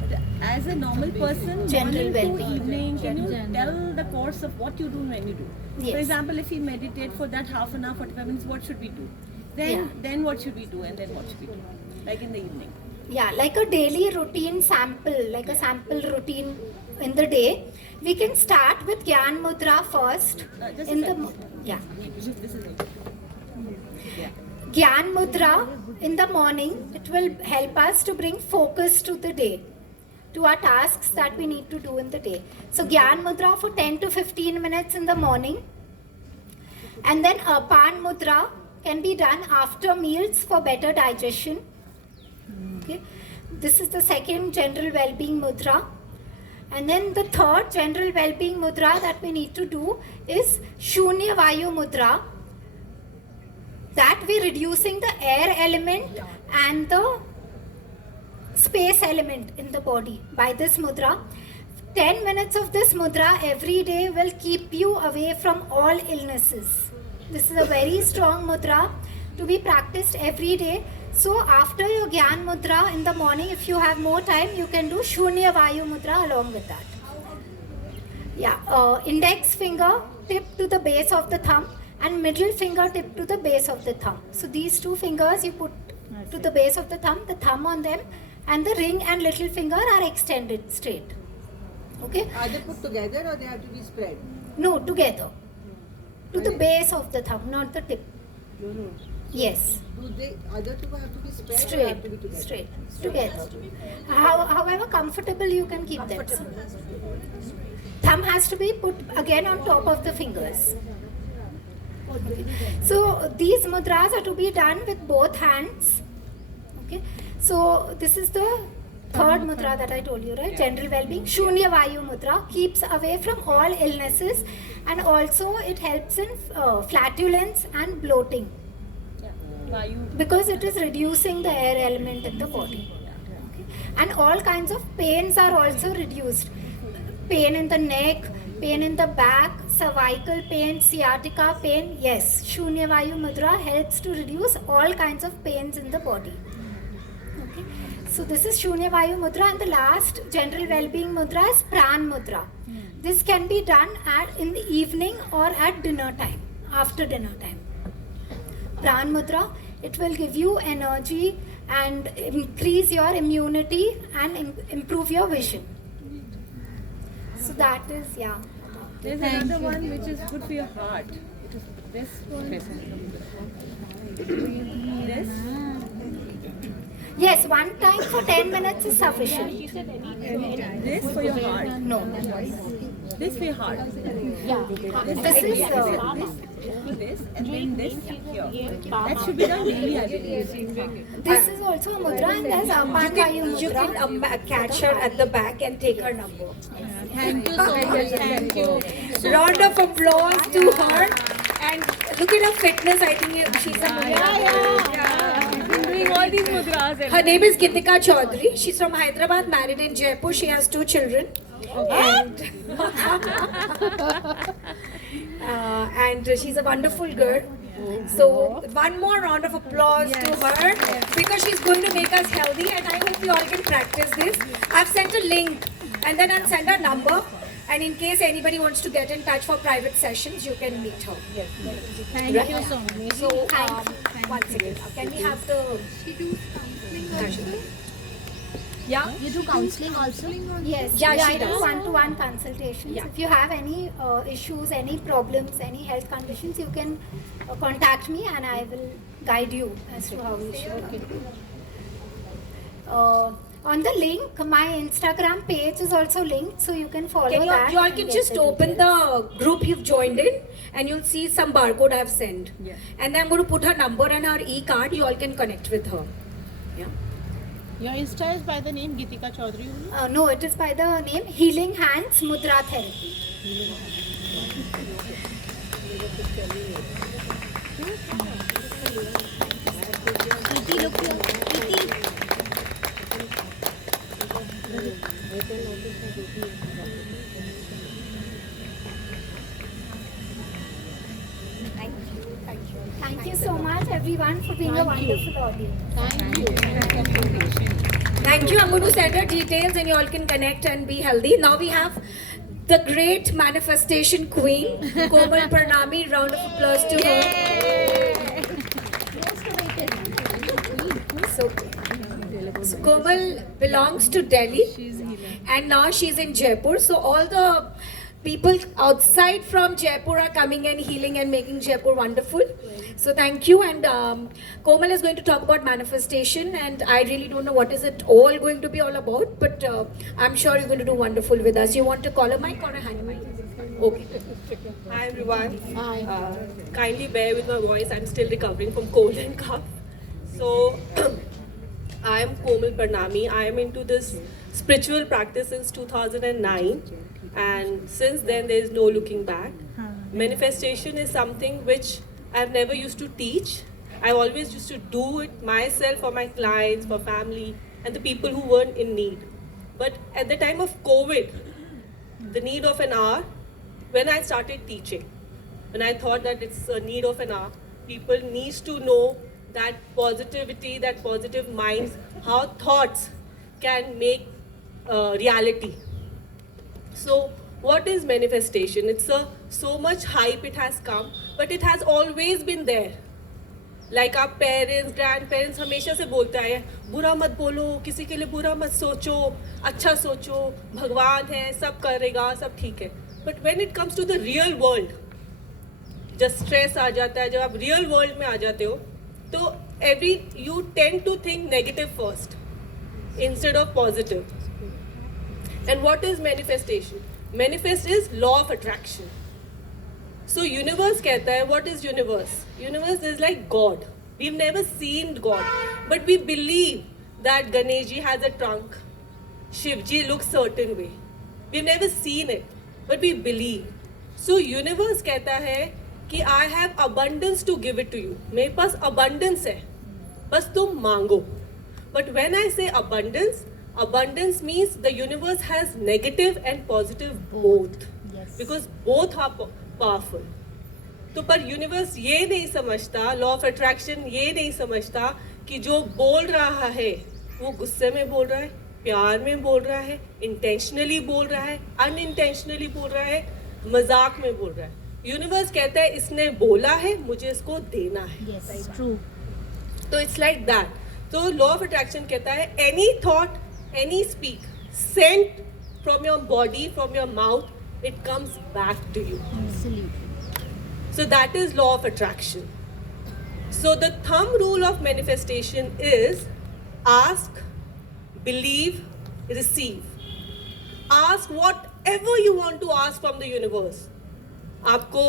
but as a normal person, General morning to well-being. evening, can you tell the course of what you do when you do? Yes. For example, if we meditate for that half an hour, 45 minutes, what should we do? Then what should we do? And then what should we do? Like in the evening. Yeah, like a daily routine sample, like a sample routine in the day. We can start with Gyan Mudra first. Just a In the second. yeah, This is it. Gyan Mudra in the morning. It will help us to bring focus to the day, to our tasks that we need to do in the day. So Gyan Mudra for 10 to 15 minutes in the morning, and then Apan Mudra can be done after meals for better digestion. Okay. This is the second general well-being mudra. And then the third general well-being mudra that we need to do is Shunya Vayu Mudra. That we're reducing the air element and the space element in the body by this mudra. 10 minutes of this mudra every day will keep you away from all illnesses. This is a very strong mudra to be practiced every day. So after your Gyan Mudra in the morning, if you have more time, you can do Shunya Vayu Mudra along with that. Yeah, index finger tip to the base of the thumb and middle finger tip to the base of the thumb. So these two fingers you put to the base of the thumb on them, and the ring and little finger are extended straight. Okay? Are they put together or they have to be spread? No, together. To the base of the thumb, not the tip. Yes. Do they other two have to be spread or have to be together? Straight, together. However comfortable you can keep that. Thumb has to be put again on top of the fingers. Okay. So these mudras are to be done with both hands. Okay. So this is the third mudra that I told you, right? General well-being. Shunya Vayu mudra keeps away from all illnesses, and also it helps in flatulence and bloating, because it is reducing the air element in the body. Okay. And all kinds of pains are also reduced. Pain in the neck, pain in the back, cervical pain, sciatica pain. Yes, Shunya Vayu mudra helps to reduce all kinds of pains in the body. Okay. So this is Shunya Vayu mudra, and the last general well-being mudra is Pran mudra. This can be done in the evening or at dinner time, after dinner time. Pran mudra, it will give you energy and increase your immunity and improve your vision. So that is, yeah. There's another one which is good for your heart. It is this one. This. Yes, one time for 10 minutes is sufficient. This for your heart. No. This for your heart. This is This and then this here. That should be done daily, I believe. this is also a mudra, and there's Apan Vayu You mudra. can catch her at the back and take her number. Thank you so much. Thank you. Round of applause to her. And look at her fitness. I think she's a Doing all these mudras. Her name is Gitika Chaudhary. She's from Hyderabad, married in Jaipur. She has 2 children. And she's a wonderful girl. So one more round of applause to her, because she's going to make us healthy, and I hope you all can practice this. I've sent a link, and then I'll send her number, and in case anybody wants to get in touch for private sessions, you can meet her. Thank you so much. So once again, can we have the... Yeah? You do counseling also? Yes, Yeah, she I do does. one-to-one consultations. Yeah. If you have any issues, any problems, any health conditions, you can contact me, and I will guide you as to how you should. On the link, my Instagram page is also linked, so you can follow that. You all and can get just the open details. the group you've joined in, and you'll see some barcode I've sent. And then I'm going to put her number and her e-card. You all can connect with her. Yeah. Your Insta is by the name Gitika Chaudhary only? No, it is by the name Healing Hands Mudra Therapy. Thank you so much, everyone, for being a wonderful audience. Thank you. I'm going to send her details, and you all can connect and be healthy. Now we have the great manifestation queen, Komal Pranami. Round of applause to her. So Komal belongs to Delhi, and now she's in Jaipur. So all the people outside from Jaipur are coming and healing and making Jaipur wonderful. So thank you. And Komal is going to talk about manifestation, and I really don't know what is it all going to be all about, but I'm sure you're going to do wonderful with us. You want to call a mic or a hand mic? Okay. Hi everyone. Kindly bear with my voice. I'm still recovering from cold and cough. So I am Komal Pranami. I am into this spiritual practice since 2009, and since then there is no looking back. Manifestation is something which I've never used to teach. I always used to do it myself for my clients, for family, and the people who weren't in need. But at the time of COVID, the need of an hour, when I started teaching, when I thought that it's a need of an hour, people needs to know that positivity, that positive minds, how thoughts can make reality. So what is manifestation? It's so much hype it has come, but it has always been there. Like our parents, grandparents हमेशा से बोलते आए बुरा मत बोलो, किसी के लिए बुरा मत सोचो, अच्छा सोचो, भगवान है, सब करेगा, सब ठीक है. But when it comes to the real world, जब stress आ जाता है, जब आप real world में आ जाते हो, तो you tend to think negative first instead of positive. And what is manifestation? Manifest is law of attraction. So universe कहता है, what is universe? Universe is like God. We've never seen God, but we believe that Ganeshji has a trunk. Shivji looks certain way. We've never seen it, but we believe. So universe कहता है कि I have abundance to give it to you. मेरे पास abundance है, बस तुम मांगो. But when I say abundance, abundance means the universe has negative and positive both. Yes. Because both are powerful. तो पर यूनिवर्स ये नहीं समझता, लॉ ऑफ अट्रैक्शन ये नहीं समझता कि जो बोल रहा है वो गुस्से में बोल रहा है, प्यार में बोल रहा है, इंटेंशनली बोल रहा है, अनइंटेंशनली बोल रहा है, मजाक में बोल रहा है. यूनिवर्स कहता है इसने बोला है, मुझे इसको देना है. Yes, true. तो इट्स लाइक दैट. तो लॉ ऑफ अट्रैक्शन कहता है any thought, any speak Saint from your body, from your mouth, it comes back to you. Absolutely. So that is law of attraction. So the thumb rule of manifestation is ask, believe, receive. Ask whatever you want to ask from the universe. आपको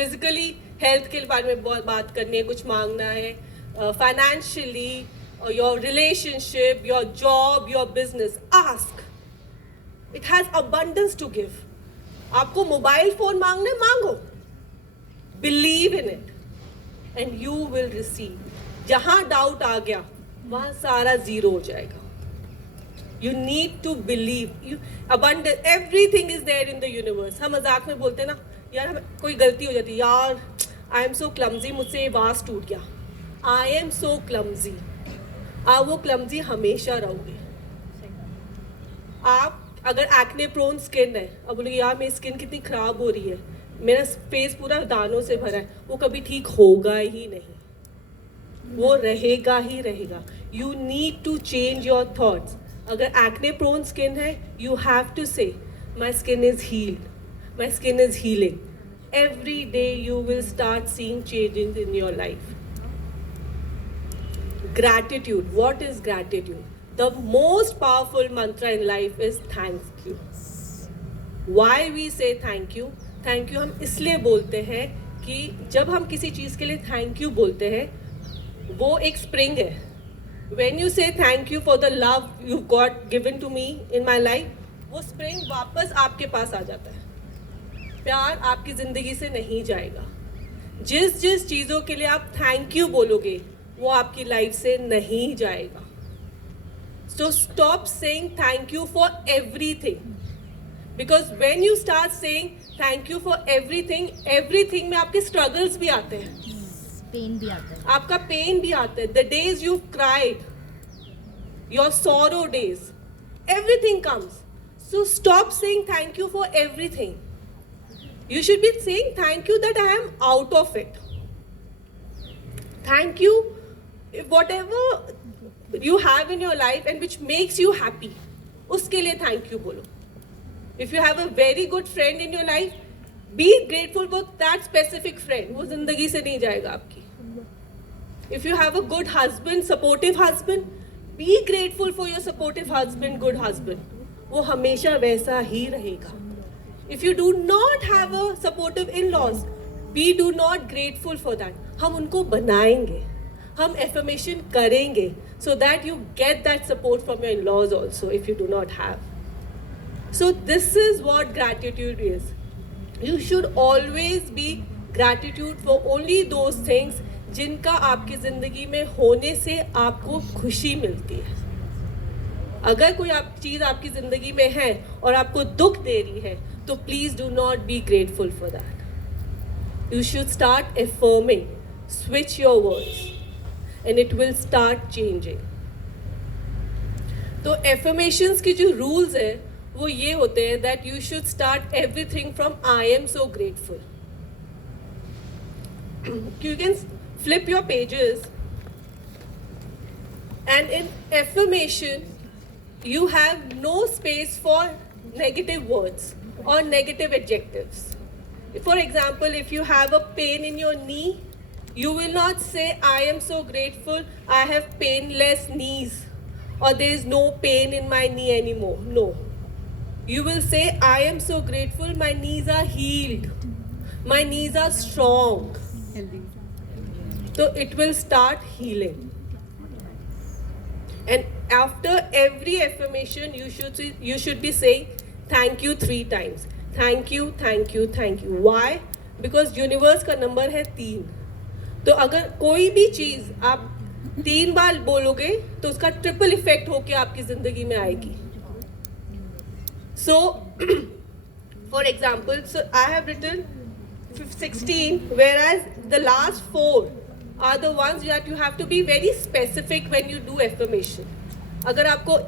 physically health के बारे में बात करनी है, कुछ मांगना है, financially, your relationship, your job, your business. Ask. It has abundance to give. आपको मोबाइल फोन मांगना है, मांगो. Believe in it and you will receive. जहाँ डाउट आ गया वहाँ सारा जीरो हो जाएगा. You need to believe. Abundance, everything is there in the universe. हम मजाक में बोलते हैं ना, यार हमें कोई गलती हो जाती है, यार I am so clumsy, मुझसे ये वास टूट गया. I am so clumsy. आप वो clumsy हमेशा रहोगे. आप अगर एक्ने प्रोन स्किन है, अब बोलोगे यार मेरी स्किन कितनी खराब हो रही है, मेरा फेस पूरा दानों से भरा है, वो कभी ठीक होगा ही नहीं, वो रहेगा ही रहेगा. You need to change your thoughts. अगर एक्ने प्रोन स्किन है, you have to say my skin is healed, my skin is healing. Every day you will start seeing changes in your life. Gratitude. What is gratitude? The most powerful mantra in life is thank you. Why we say thank you? Thank you हम इसलिए बोलते हैं कि जब हम किसी चीज़ के लिए thank you बोलते हैं, वो एक spring है. When you say thank you for the love you got given to me in my life, वो spring वापस आपके पास आ जाता है. प्यार आपकी ज़िंदगी से नहीं जाएगा. जिस जिस चीज़ों के लिए आप thank you बोलोगे, वो आपकी लाइफ से नहीं जाएगा. So stop saying thank you for everything. Because when you start saying thank you for everything, everything में आपके struggles भी आते हैं. Pain भी आता है. आपका pain भी आता है. The days you've cried, your sorrow days, everything comes. So stop saying thank you for everything. You should be saying thank you that I am out of it. Thank you, whatever you have in your life and which makes you happy, उसके लिए thank you बोलो. If you have a very good friend in your life, be grateful for that specific friend. वो जिंदगी से नहीं जाएगा आपकी. If you have a good husband, supportive husband, be grateful for your supportive husband, good husband. वो हमेशा वैसा ही रहेगा. If you do not have a supportive in-laws, be do not grateful for that. हम उनको बनाएंगे, हम affirmation करेंगे, so that you get that support from your in-laws also if you do not have. So this is what gratitude is. You should always be gratitude for only those things जिनका आपकी ज़िंदगी में होने से आपको खुशी मिलती है. अगर कोई चीज़ आपकी ज़िंदगी में है और आपको दुख दे रही है, तो please do not be grateful for that. You should start affirming, switch your words, and it will start changing. तो affirmations की जो rules है, वो ये होते हैं that you should start everything from I am so grateful. You can flip your pages, and in affirmation, you have no space for negative words or negative adjectives. For example, if you have a pain in your knee, You will not say, I am so grateful, I have painless knees, or there is no pain in my knee anymore. No. You will say, I am so grateful, my knees are healed, my knees are strong. So it will start healing. And after every affirmation, you should be saying, thank you 3 times. Thank you, thank you, thank you. Why? Because universe का number है 3. तो अगर कोई भी चीज़ आप 3 बार बोलोगे तो उसका ट्रिपल इफेक्ट होके आपकी जिंदगी में आएगी. So, for example, so I have written 16, whereas the last 4 are the ones that you have to be very specific when you do affirmation. अगर आपको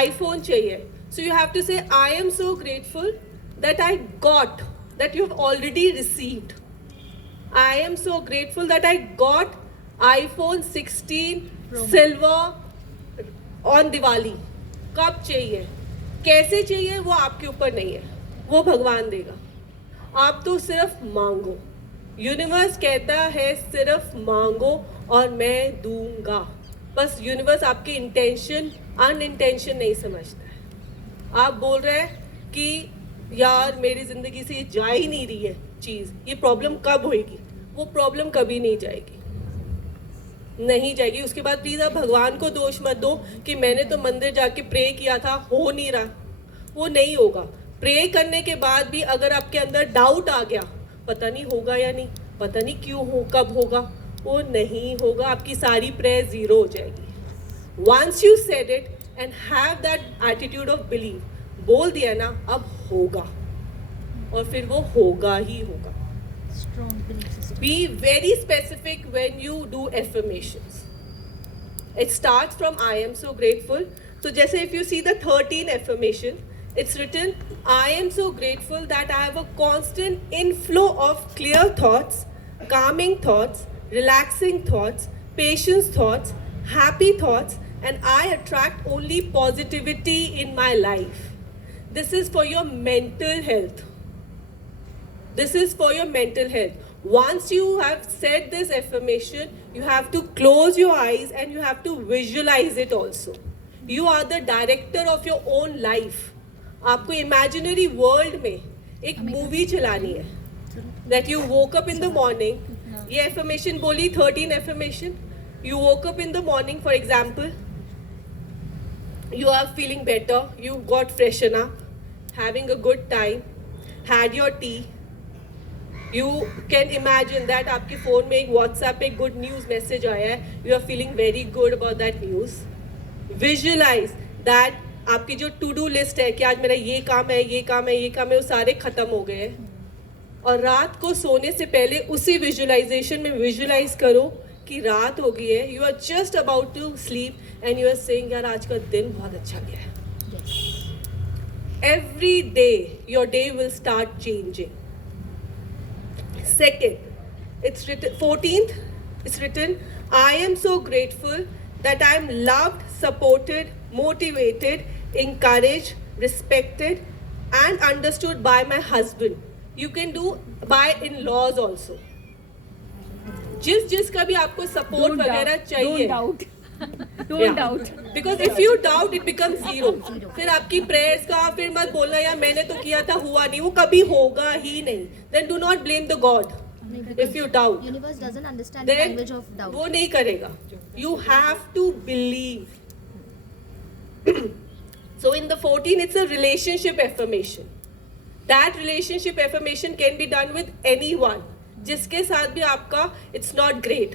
iPhone चाहिए, so you have to say, I am so grateful that I got, that you have already received. I am so grateful that I got iPhone 16 silver on Diwali. कब चाहिए, कैसे चाहिए, वो आपके ऊपर नहीं है, वो भगवान देगा. आप तो सिर्फ मांगो. यूनिवर्स कहता है सिर्फ मांगो और मैं दूंगा. बस यूनिवर्स आपकी इंटेंशन अनइंटेंशन नहीं समझता है. आप बोल रहे हैं कि यार मेरी ज़िंदगी से ये जा ही नहीं रही है चीज़, ये प्रॉब्लम कब होएगी. वो प्रॉब्लम कभी नहीं जाएगी, नहीं जाएगी. उसके बाद प्लीज़ आप भगवान को दोष मत दो कि मैंने तो मंदिर जाके प्रे किया था, हो नहीं रहा. वो नहीं होगा. प्रे करने के बाद भी अगर आपके अंदर डाउट आ गया, पता नहीं होगा या नहीं, पता नहीं क्यों हो, कब होगा, वो नहीं होगा. आपकी सारी प्रेयर ज़ीरो हो जाएगी. Once you said it and have that attitude of believe, बोल दिया ना, अब होगा, और फिर वो होगा ही होगा. Be very specific when you do affirmations. It starts from I am so grateful. So just if you see the 13 affirmation, it's written, I am so grateful that I have a constant inflow of clear thoughts, calming thoughts, relaxing thoughts, patience thoughts, happy thoughts, and I attract only positivity in my life. This is for your mental health. This is for your mental health. Once you have said this affirmation, you have to close your eyes and you have to visualize it also. You are the director of your own life. आपको imaginary world में एक movie चलानी है. That you woke up in the morning. ये affirmation बोली 13 affirmation. You woke up in the morning, for example. You are feeling better. You got freshen up, having a good time, had your tea. You can imagine that आपके phone में एक WhatsApp पे good news message आया है. You are feeling very good about that news. Visualize that आपकी जो to do list है कि आज मेरा ये काम है, ये काम है, ये काम है, वो सारे ख़त्म हो गए हैं. और रात को सोने से पहले उसी विजुअलाइजेशन में विजुअलाइज करो कि रात हो गई है. You are just about to sleep and you are saying यार आज का दिन बहुत अच्छा गया है. Every day your day will start changing. Second, it's written 14th, it's written, I am so grateful that I am loved, supported, motivated, encouraged, respected and understood by my husband. You can do by in-laws also. जिसका भी आपको support वगैरह चाहिए. Don't doubt. Because if you doubt, it becomes zero. फिर आपकी prayers का फिर मत बोलना यार मैंने तो किया था हुआ नहीं, वो कभी होगा ही नहीं. Then do not blame the God. If you doubt, universe doesn't understand the language of doubt. वो नहीं करेगा. You have to believe. So in the 14, it's a relationship affirmation. That relationship affirmation can be done with anyone. जिसके साथ भी आपका it's not great.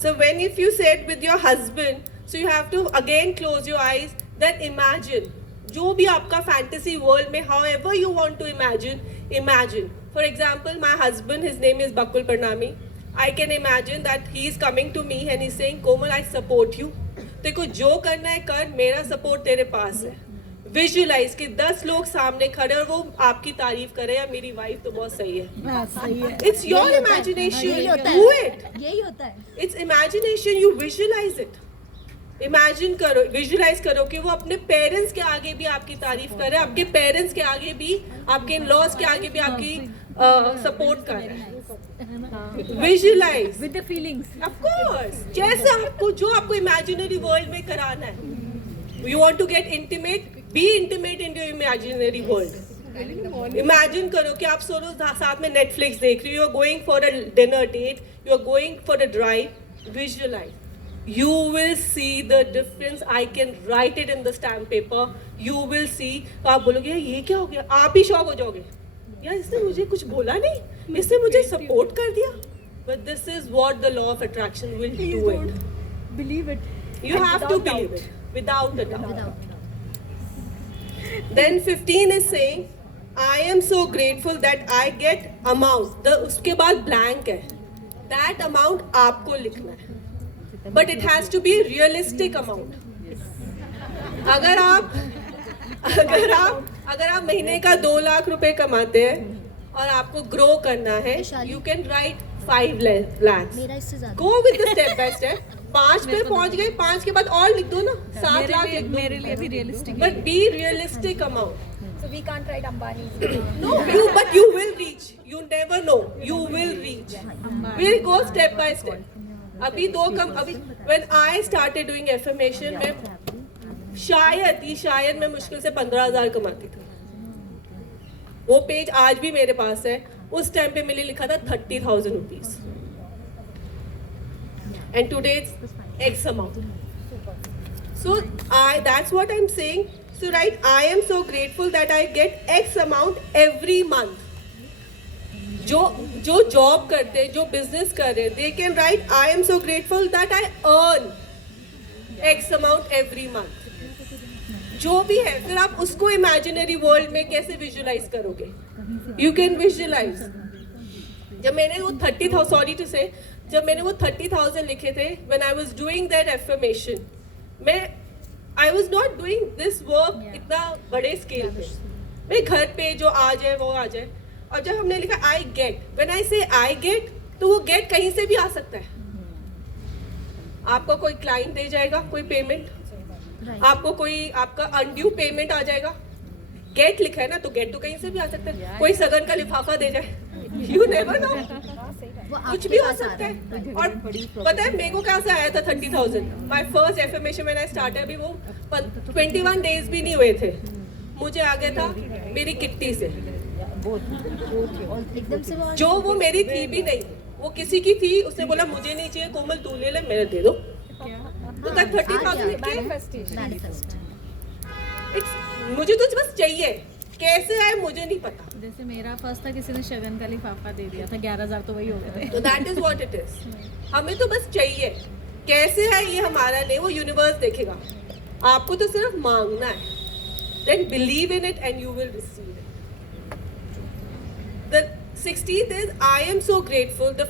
So when if you said with your husband, so you have to again close your eyes, then imagine जो भी आपका fantasy world में however you want to imagine. For example, my husband, his name is Bakul Parnami. I can imagine that he is coming to me and he's saying, Komal, I support you. देखो जो करना है कर, मेरा support तेरे पास है. Visualize कि 10 लोग सामने खड़े और वो आपकी तारीफ करे या मेरी वाइफ तो बहुत सही है. It's your imagination. Do it. यही होता है. It's imagination. You visualize it. Imagine करो, visualize करो कि वो अपने parents के आगे भी आपकी तारीफ करे, आपके parents के आगे भी, आपके in-laws के आगे भी आपकी support कर रहे हैं. Visualise With the feelings. Of course, जैसा आपको जो आपको इमेजिनरी वर्ल्ड में कराना है. You want to get intimate, be intimate in your imaginary world. Imagine करो कि आप सोलो साथ में नेटफ्लिक्स देख रही हो, you are going for a dinner date, you are going for a drive. Visualise. You will see the difference. I can write it in the stamp paper. You will see. आप बोलोगे ये क्या हो गया, आप ही शॉक हो जाओगे. यार इसने मुझे कुछ बोला नहीं, इसने मुझे सपोर्ट कर दिया. But this is what the law of attraction will do it. Believe it. You have to believe it without a doubt. Then 15 is saying, I am so grateful that I get amount. The उसके बाद blank है. That amount आपको लिखना है. But it has to be realistic amount. अगर आप महीने का 2 लाख रुपए कमाते हैं और आपको ग्रो करना है, you can write 5 lakhs. Go with the step by step. 5 पे पहुंच गए, 5 के बाद और लिख दो ना, 7 लाख लिख दो. मेरे लिए भी realistic. But be realistic amount. So we can't write Ambani. No, but you will reach. You never know. You will reach. We'll go step by step. अभी when I started doing affirmation, मैं शायद मैं मुश्किल से 15,000 कमाती थी. वो page आज भी मेरे पास है. उस टाइम पे मैंने लिखा था 30,000 rupees. And today it's X amount. So that's what I'm saying. So right, I am so grateful that I get X amount every month. जो जॉब करते हैं, जो बिजनेस कर रहे हैं, they can write, I am so grateful that I earn X amount every month. जो भी है, फिर आप उसको इमेजिनरी वर्ल्ड में कैसे विजुलाइज करोगे? You can visualize. जब मैंने वो 30,000 लिखे थे, when I was doing that affirmation, I was not doing this work इतना बड़े स्केल पे. मैं घर पे जो आ जाए वो आ जाए. और जब हमने लिखा I get, when I say I get, तो वो get कहीं से भी आ सकता है. आपको कोई क्लाइंट दे जाएगा कोई पेमेंट, आपको कोई आपका अनड्यू पेमेंट आ जाएगा. गेट लिखा है ना, तो गेट तो कहीं से भी आ सकता है. कोई सगन का लिफाफा दे जाए, यू नेवर नो, कुछ भी हो सकता है. और पता है मेरे को कैसे आया था 30,000? My first affirmation when I started, अभी वो 21 डेज भी नहीं हुए थे, मुझे आ गया था मेरी किट्टी से, जो वो मेरी थी भी नहीं, वो किसी की थी. उसने बोला मुझे नहीं चाहिए कोमल, तू ले ले, मेरे दे दो. तो 30,000 मुझे तो बस चाहिए, कैसे आए मुझे नहीं पता. जैसे मेरा फर्स्ट था, किसी ने शगन का लिफाफा दे दिया था, 11,000 तो वही हो गए थे. तो that is what it is. हमें तो बस चाहिए, कैसे है ये हमारा नहीं, वो यूनिवर्स देखेगा. आपको तो सिर्फ मांगना है. Then believe in it and you will receive it. The 16th is I am so grateful. The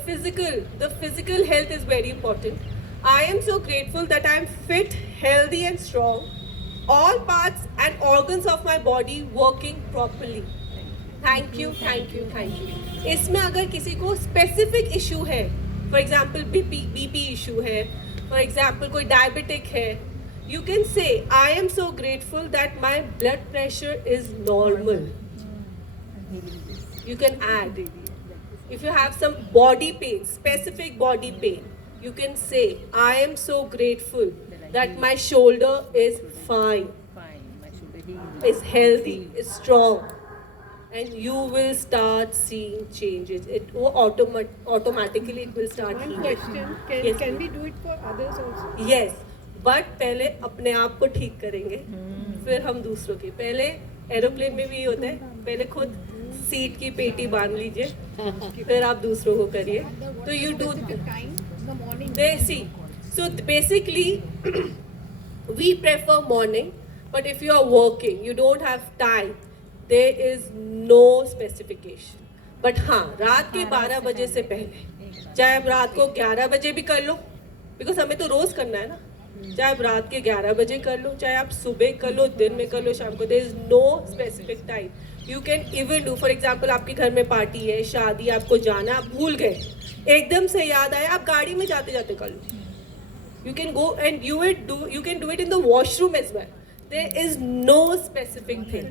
physical health is very important. I am so grateful that I am fit, healthy and strong. All parts and organs of my body working properly. Thank you. इसमें अगर किसी को specific issue है, for example BP issue है, for example कोई diabetic है, you can say I am so grateful that my blood pressure is normal. You can add. If you have some body pain, specific body pain, you can say, I am so grateful that my shoulder is fine, is healthy, is strong. And you will start seeing changes. It will automatically it will start healing. One question, can we do it for others also? Yes, but पहले अपने आप को ठीक करेंगे, फिर हम दूसरों के. पहले एरोप्लेन में भी होता है, पहले खुद सीट की पेटी बांध लीजिए, फिर आप दूसरों को करिए. तो you do so basically we prefer morning, but if you are working, you don't have time, there is no specification. But हाँ, रात के 12 बजे से पहले, चाहे आप रात को 11 बजे भी कर लो, बिकॉज हमें तो रोज करना है ना, चाहे आप रात के 11 बजे कर लो, चाहे आप सुबह कर लो, दिन में कर लो, शाम को, there is no specific time. You can even do, for example, आपके घर में पार्टी है, शादी, आपको जाना, आप भूल गए, एकदम से याद आया, आप गाड़ी में जाते जाते कर लो. You can go and you can do it in the washroom as well. There is no specific thing.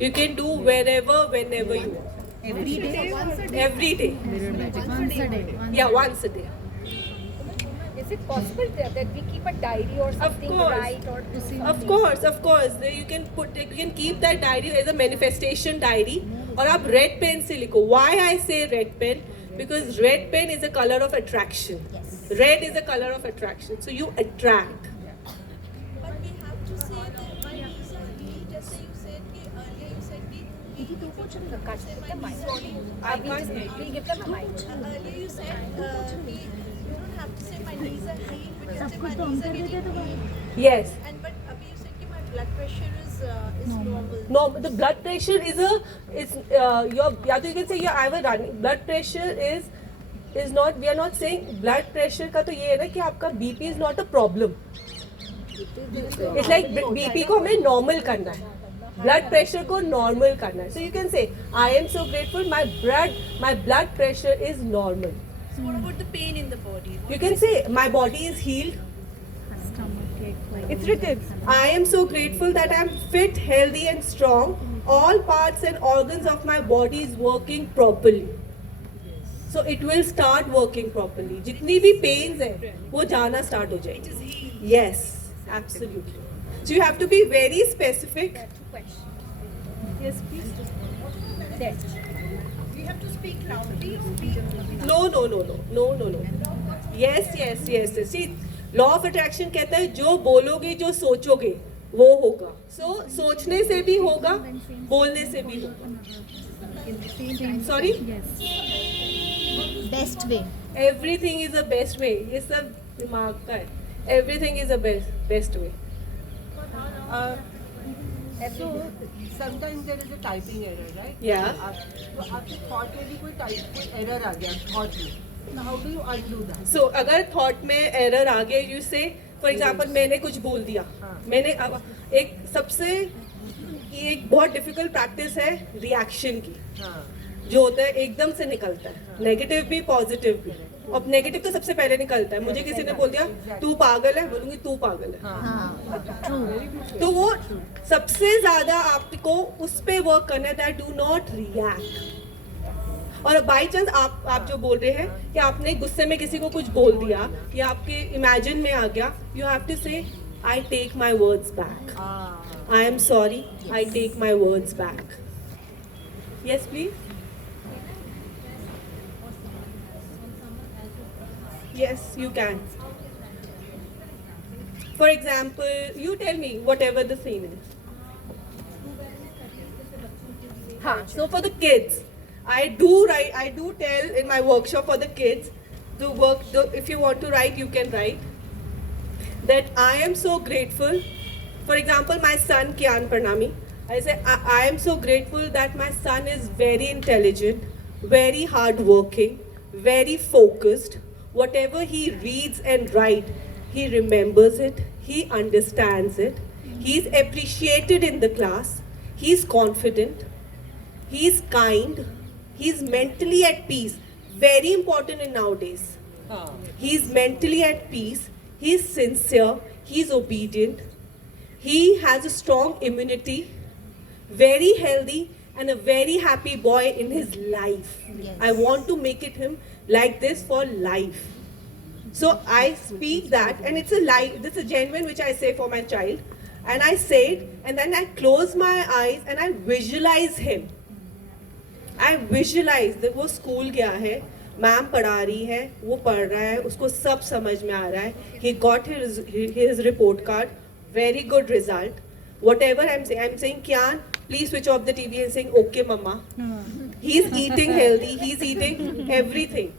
You can do wherever, whenever you want. Every day. Every day. Yeah, once a day. Is it possible that we keep a diary or something course. right or to see? Of course. You can keep that diary as a manifestation diary. और आप red pen से लिखो. Why I say red pen? Because red pen is a color of attraction. Red is a color of attraction. So you attract. But we have to say that my knees are healed. Just say you said कि earlier you said कि we say my knees are healed. I can't hear We give them a mic. Earlier you said कि you don't have to say my knees are healed, but just say my knees are getting healed. Yes. And but abhi you said कि my blood pressure is normal. No, the blood pressure is your. या तो you can say yeah, I was running. Blood pressure is not. We are not saying blood pressure का तो ये है ना कि आपका BP is not a problem. It's like BP को हमें normal करना है. Blood pressure को normal करना है. So you can say I am so grateful. My blood pressure is normal. So what about the pain in the body? You can say my body is healed. It's written. I am so grateful that I am fit, healthy and strong. All parts and organs of my body is working properly. So it will start working properly. जितनी भी pains है, वो जाना start हो जाएगी. Yes, absolutely. So you have to be very specific. Yes, please. You have to speak loudly or speak. No. Yes. See, law of attraction कहता है जो बोलोगे जो सोचोगे वो होगा. So सोचने से भी होगा, बोलने से भी होगा. Sorry? Best way. Everything is the best way. ये सब दिमाग का है. Everything is the best way. So sometimes there is a typing error, right? Yeah. तो आपके thought में भी कोई error आ गया thought में. So how do you undo that? So अगर thought में error आ गया, you say, for example, मैंने कुछ बोल दिया. मैंने अब एक बहुत difficult practice है reaction की. जो होता है एकदम से निकलता है. Negative भी positive भी. अब नेगेटिव तो सबसे पहले निकलता है. मुझे किसी ने बोल दिया तू पागल है, बोलूंगी तू पागल है. तो वो सबसे ज्यादा आपको उस पे वर्क करना है. That do not react. और बाई चांस आप जो बोल रहे हैं कि आपने गुस्से में किसी को कुछ बोल दिया या आपके इमेजिन में आ गया, you have to say I take my words back. I am sorry, I take my words back. Yes please. Yes, you can. For example, you tell me whatever the scene is. So for the kids, I do tell in my workshop for the kids to work. If you want to write, you can write. That I am so grateful. For example, my son Kian Parnami. I say I am so grateful that my son is very intelligent, very hardworking, very focused. Whatever he reads and writes, he remembers it, he understands it, he's appreciated in the class, he's confident, he's kind, he's mentally at peace. Very important in nowadays. He's mentally at peace, he's sincere, he's obedient, he has a strong immunity, very healthy and a very happy boy in his life. Yes. I want to make it him like this for life. So I speak that, and it's a lie. This is genuine, which I say for my child, and I say it, and then I close my eyes and I visualize him. I visualize that वो school गया है, ma'am पढ़ा रही है, वो पढ़ रहा है, उसको सब समझ में आ रहा है. He got his report card, very good result. Whatever I'm saying, Kian, please switch off the TV and saying, okay, mama. He's eating healthy. He's eating everything.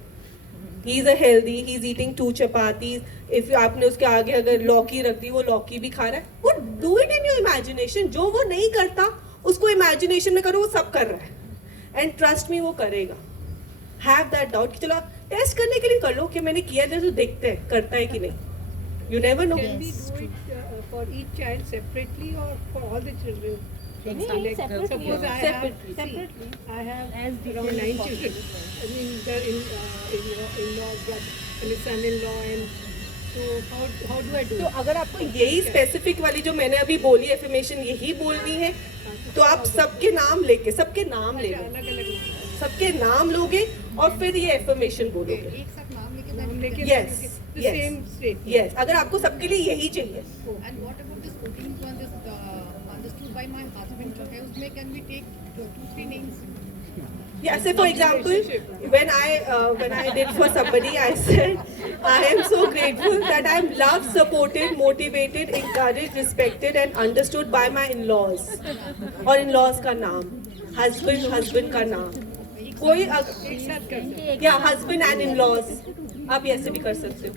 He's a healthy. He's eating 2 chapatis. If आपने उसके आगे अगर लौकी रख दी, वो लौकी भी खा रहा है. वो do it in your imagination. जो वो नहीं करता, उसको imagination में करो, वो सब कर रहा है. And trust me, वो करेगा. Have that doubt कि चलो टेस्ट करने के लिए कर लो कि मैंने किया था तो देखते हैं करता है कि नहीं. You never know. Can we do it for each child separately or for all the children? Separately. Suppose I have around 9 children. I mean, the in-law, brother, son-in-law, and so how do I do तो it? अगर आपको यही specific वाली जो मैंने अभी बोली affirmation यही बोलनी है, तो आप सबके नाम लेके अच्छा, अलग-अलग सबके नाम लोगे और फिर ये एफर्मेशन बोलोगे. एक साथ नाम लेके Yes, the yes. same state. Yes, अगर आपको सबके लिए यही चाहिए. And what about this 14th one, just understood by my husband? जो है उसमें can we take 2-3 names? Yeah, say for example, when I did for somebody, I said, I am so grateful that I am loved, supported, motivated, encouraged, respected and understood by my in-laws. और in-laws का नाम, husband का नाम. कोई एक साथ कर या husband and in-laws, आप ऐसे भी कर सकते हो.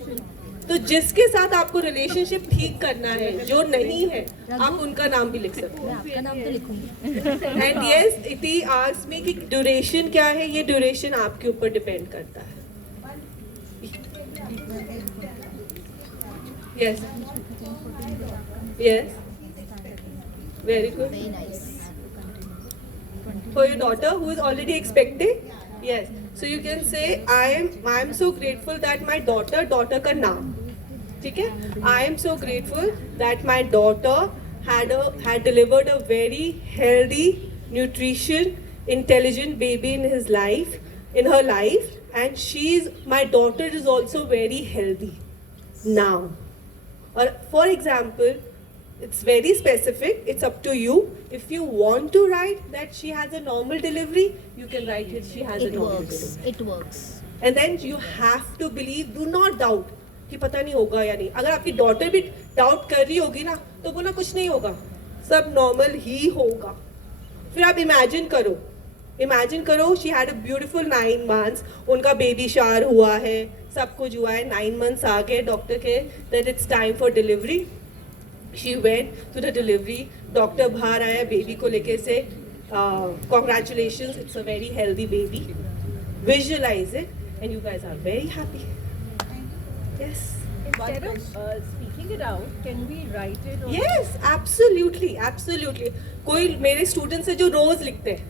तो जिसके साथ आपको रिलेशनशिप ठीक करना है, जो नहीं है, आप उनका नाम भी लिख सकते हो. आपका नाम तो लिखूंगी. एंड यस, इति आस्क्स मी कि ड्यूरेशन क्या है. ये ड्यूरेशन आपके ऊपर डिपेंड करता है. Yes yes, very good. Very nice. For your daughter who is already expecting, yes, so you can say I am so grateful that my daughter का नाम, ठीक है. I am so grateful that my daughter had delivered a very healthy, nutrition, intelligent baby in her life, and my daughter is also very healthy now. Or for example, it's very specific, it's up to you. If you want to write that she has a normal delivery, you can write it she has a It normal works. delivery. It works. And then you have to believe, do not doubt कि पता नहीं होगा या नहीं. अगर आपकी daughter भी doubt कर रही होगी ना, तो बोला कुछ नहीं होगा, सब नॉर्मल ही होगा. फिर आप इमेजिन करो she had a beautiful 9 months, उनका बेबी शावर हुआ है, सब कुछ हुआ है, 9 months आ गए, डॉक्टर के that it's time for delivery. She went to the delivery. Doctor बाहर आया बेबी को लेके से, congratulations, it's a very healthy baby. Visualize it, and you guys are very happy. Yes. Instead of speaking it out, can we write it? Or Yes, absolutely, absolutely. कोई मेरे students है जो रोज लिखते हैं,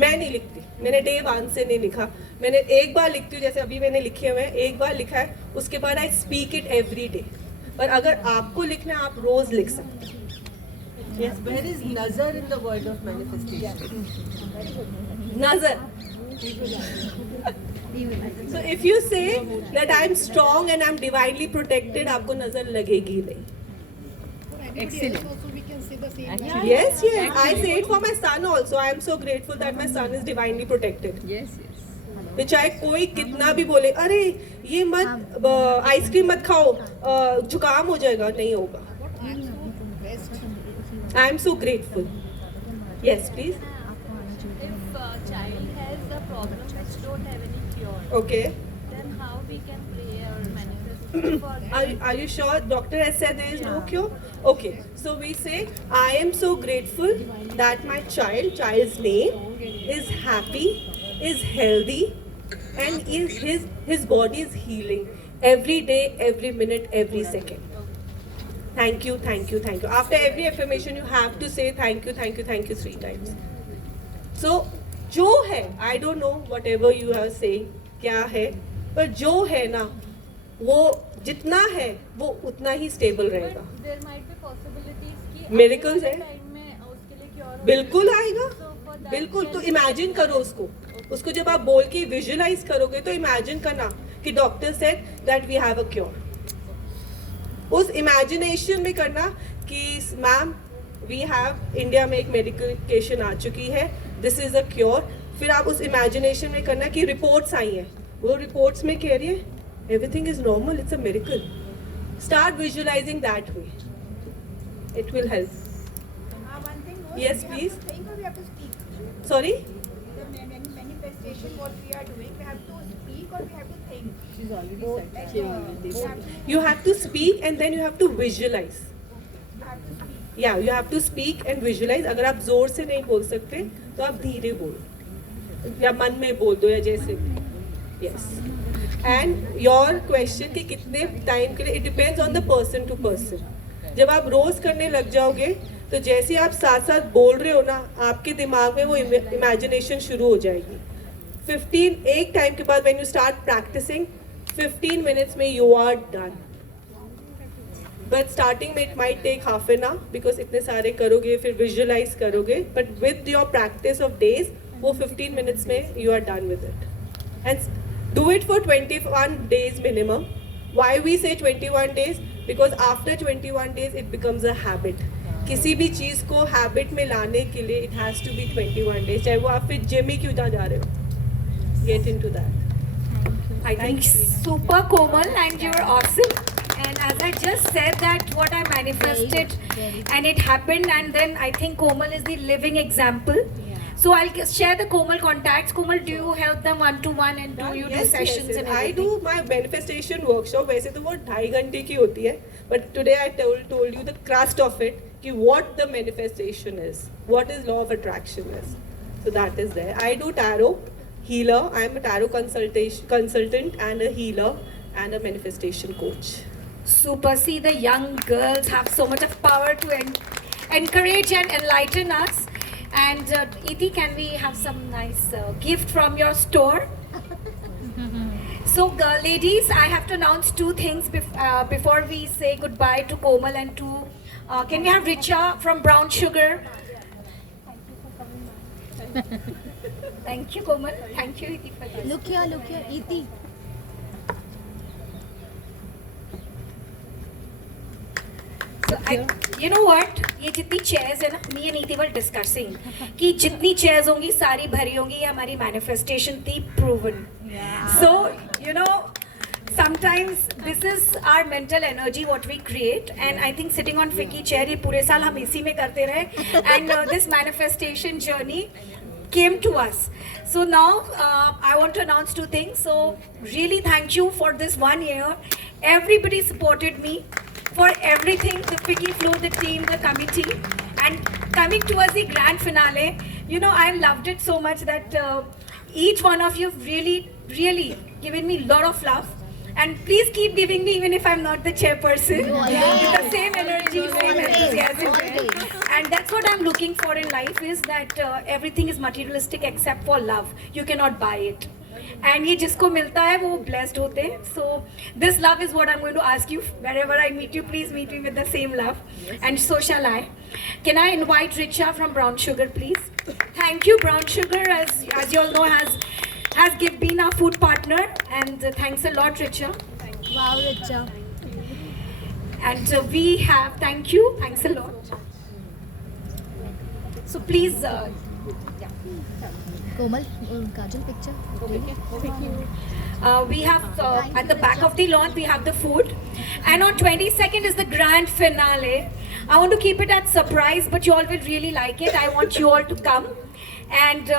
मैं नहीं लिखती. मैंने डे 1 से नहीं लिखा. मैंने एक बार लिखती हूँ, जैसे अभी मैंने लिखे हुए हैं, एक बार लिखा है, उसके बाद I speak it every day. पर अगर आपको लिखना है, आप रोज लिख सकते हैं. Yes, where is nazar in the word of manifestation? Nazar. So if you say that I am strong and I am divinely protected, आपको नजर लगेगी नहीं. Excellent. Also we can say the same. Yes, yes. I say it for my son also. I am so grateful that my son is divinely protected. Yes, yes. तो चाहे कोई कितना भी बोले, अरे ये मत आइसक्रीम मत खाओ, जुकाम हो जाएगा, नहीं होगा. I am so grateful. Yes, please. If a child has a problem which don't have any cure, Okay. then how we can pray or manifest for Are you sure? Doctor has said there is no cure. Okay. So we say, I am so grateful that my child's name is happy, is healthy, and his body is healing every day, every minute, every second. Thank you, thank you, thank you. After every affirmation, you have to say thank you, thank you, thank you 3 times. So, जो है, I don't know whatever you are saying, क्या है, पर जो है ना, वो जितना है, वो उतना ही stable रहेगा. there might be possibilities कि Miracles है. time में उसके लिए cure हो बिल्कुल आएगा, So for that बिल्कुल. तो can- इमेजिन करो उसको जब आप बोल के विजुलाइज करोगे, तो इमेजिन करना कि doctor said that we have a cure. उस इमेजिनेशन में करना कि मैम वी हैव, इंडिया में एक मेडिकेशन आ चुकी है, दिस इज अ क्योर. फिर आप उस इमेजिनेशन में करना कि रिपोर्ट्स आई हैं, वो रिपोर्ट्स में कह रही है everything is normal, it's a miracle. Start visualising that way, it will help. One thing more. Yes, we please. have to think or we have to speak. Sorry. The manifestation what we are doing, we have to speak or we have to think. She's already said. You have to speak and then you have to visualize. You have to speak. Yeah, you have to speak and visualize. अगर आप जोर से नहीं बोल सकते तो आप धीरे बोलो या मन में बोल दो या जैसे भी. Yes. And your question कि कितने टाइम के लिए, it depends on the person to person. जब आप रोज करने लग जाओगे तो जैसे आप साथ साथ बोल रहे हो ना, आपके दिमाग में वो इमेजिनेशन शुरू हो जाएगी. 15 एक टाइम के बाद when you start practicing, 15 minutes में you are done. But starting में it might take half an hour because इतने सारे करोगे, फिर visualize करोगे. But with your practice of days, वो 15 minutes में you are done with it. And do it for 21 days minimum. Why we say 21 days? Because after 21 days it becomes a habit. किसी भी चीज़ को habit में लाने के लिए it has to be 21 days. चाहे वो आप फिर जिम ही क्यों ना जा रहे हो. Get into that. I think super Komal, and you're awesome. And as I just said that what I manifested and it happened, and then I think Komal is the living example. So I'll share the Komal contacts. Komal, do you help them one to one, and do you do sessions and I everything? do my manifestation workshop. वैसे तो वो 2.5 घंटे की होती है, but today I told you the crust of it, कि what the manifestation is, what is law of attraction is. So that is there. I do tarot, healer. I am a tarot consultant and a healer and a manifestation coach. Super. See, the young girls have so much of power to encourage and enlighten us. And Iti, can we have some nice gift from your store? So, ladies, I have to announce two things before we say goodbye to Komal and to. Can we have Richa from Brown Sugar? Thank you, Komal. Thank you, Iti, for this. Look here, Iti. So you know what? ये जितनी chairs है ना, me and Iti were discussing कि जितनी chairs होंगी सारी भरी होंगी, ये हमारी manifestation थी proven. So you know, sometimes this is our mental energy what we create, and I think sitting on Ficky chair ये पूरे साल हम इसी में करते रहे, and this manifestation journey came to us. So now I want to announce two things. So really thank you for this 1 year. Everybody supported me for everything, the Ficky Flow, the team, the committee, and coming towards the grand finale. You know, I loved it so much that each one of you have really, really given me a lot of love. And please keep giving me even if I'm not the chairperson. With the same energy, same enthusiasm. And that's what I'm looking for in life, is that everything is materialistic except for love. You cannot buy it. And ये जिसको मिलता है वो blessed होते हैं. So this love is what I'm going to ask you. Wherever I meet you, please meet me with the same love. And so shall I. Can I invite Richa from Brown Sugar, please? Thank you, Brown Sugar, as you all know, has been our food partner. And thanks a lot, Richa. Wow, Richa. And we have, thank you, thanks a lot. So please, Komal, Kajal picture. we have at the back of the lawn we have the food, and on 22nd is the grand finale. I want to keep it as surprise, but you all will really like it. I want you all to come, and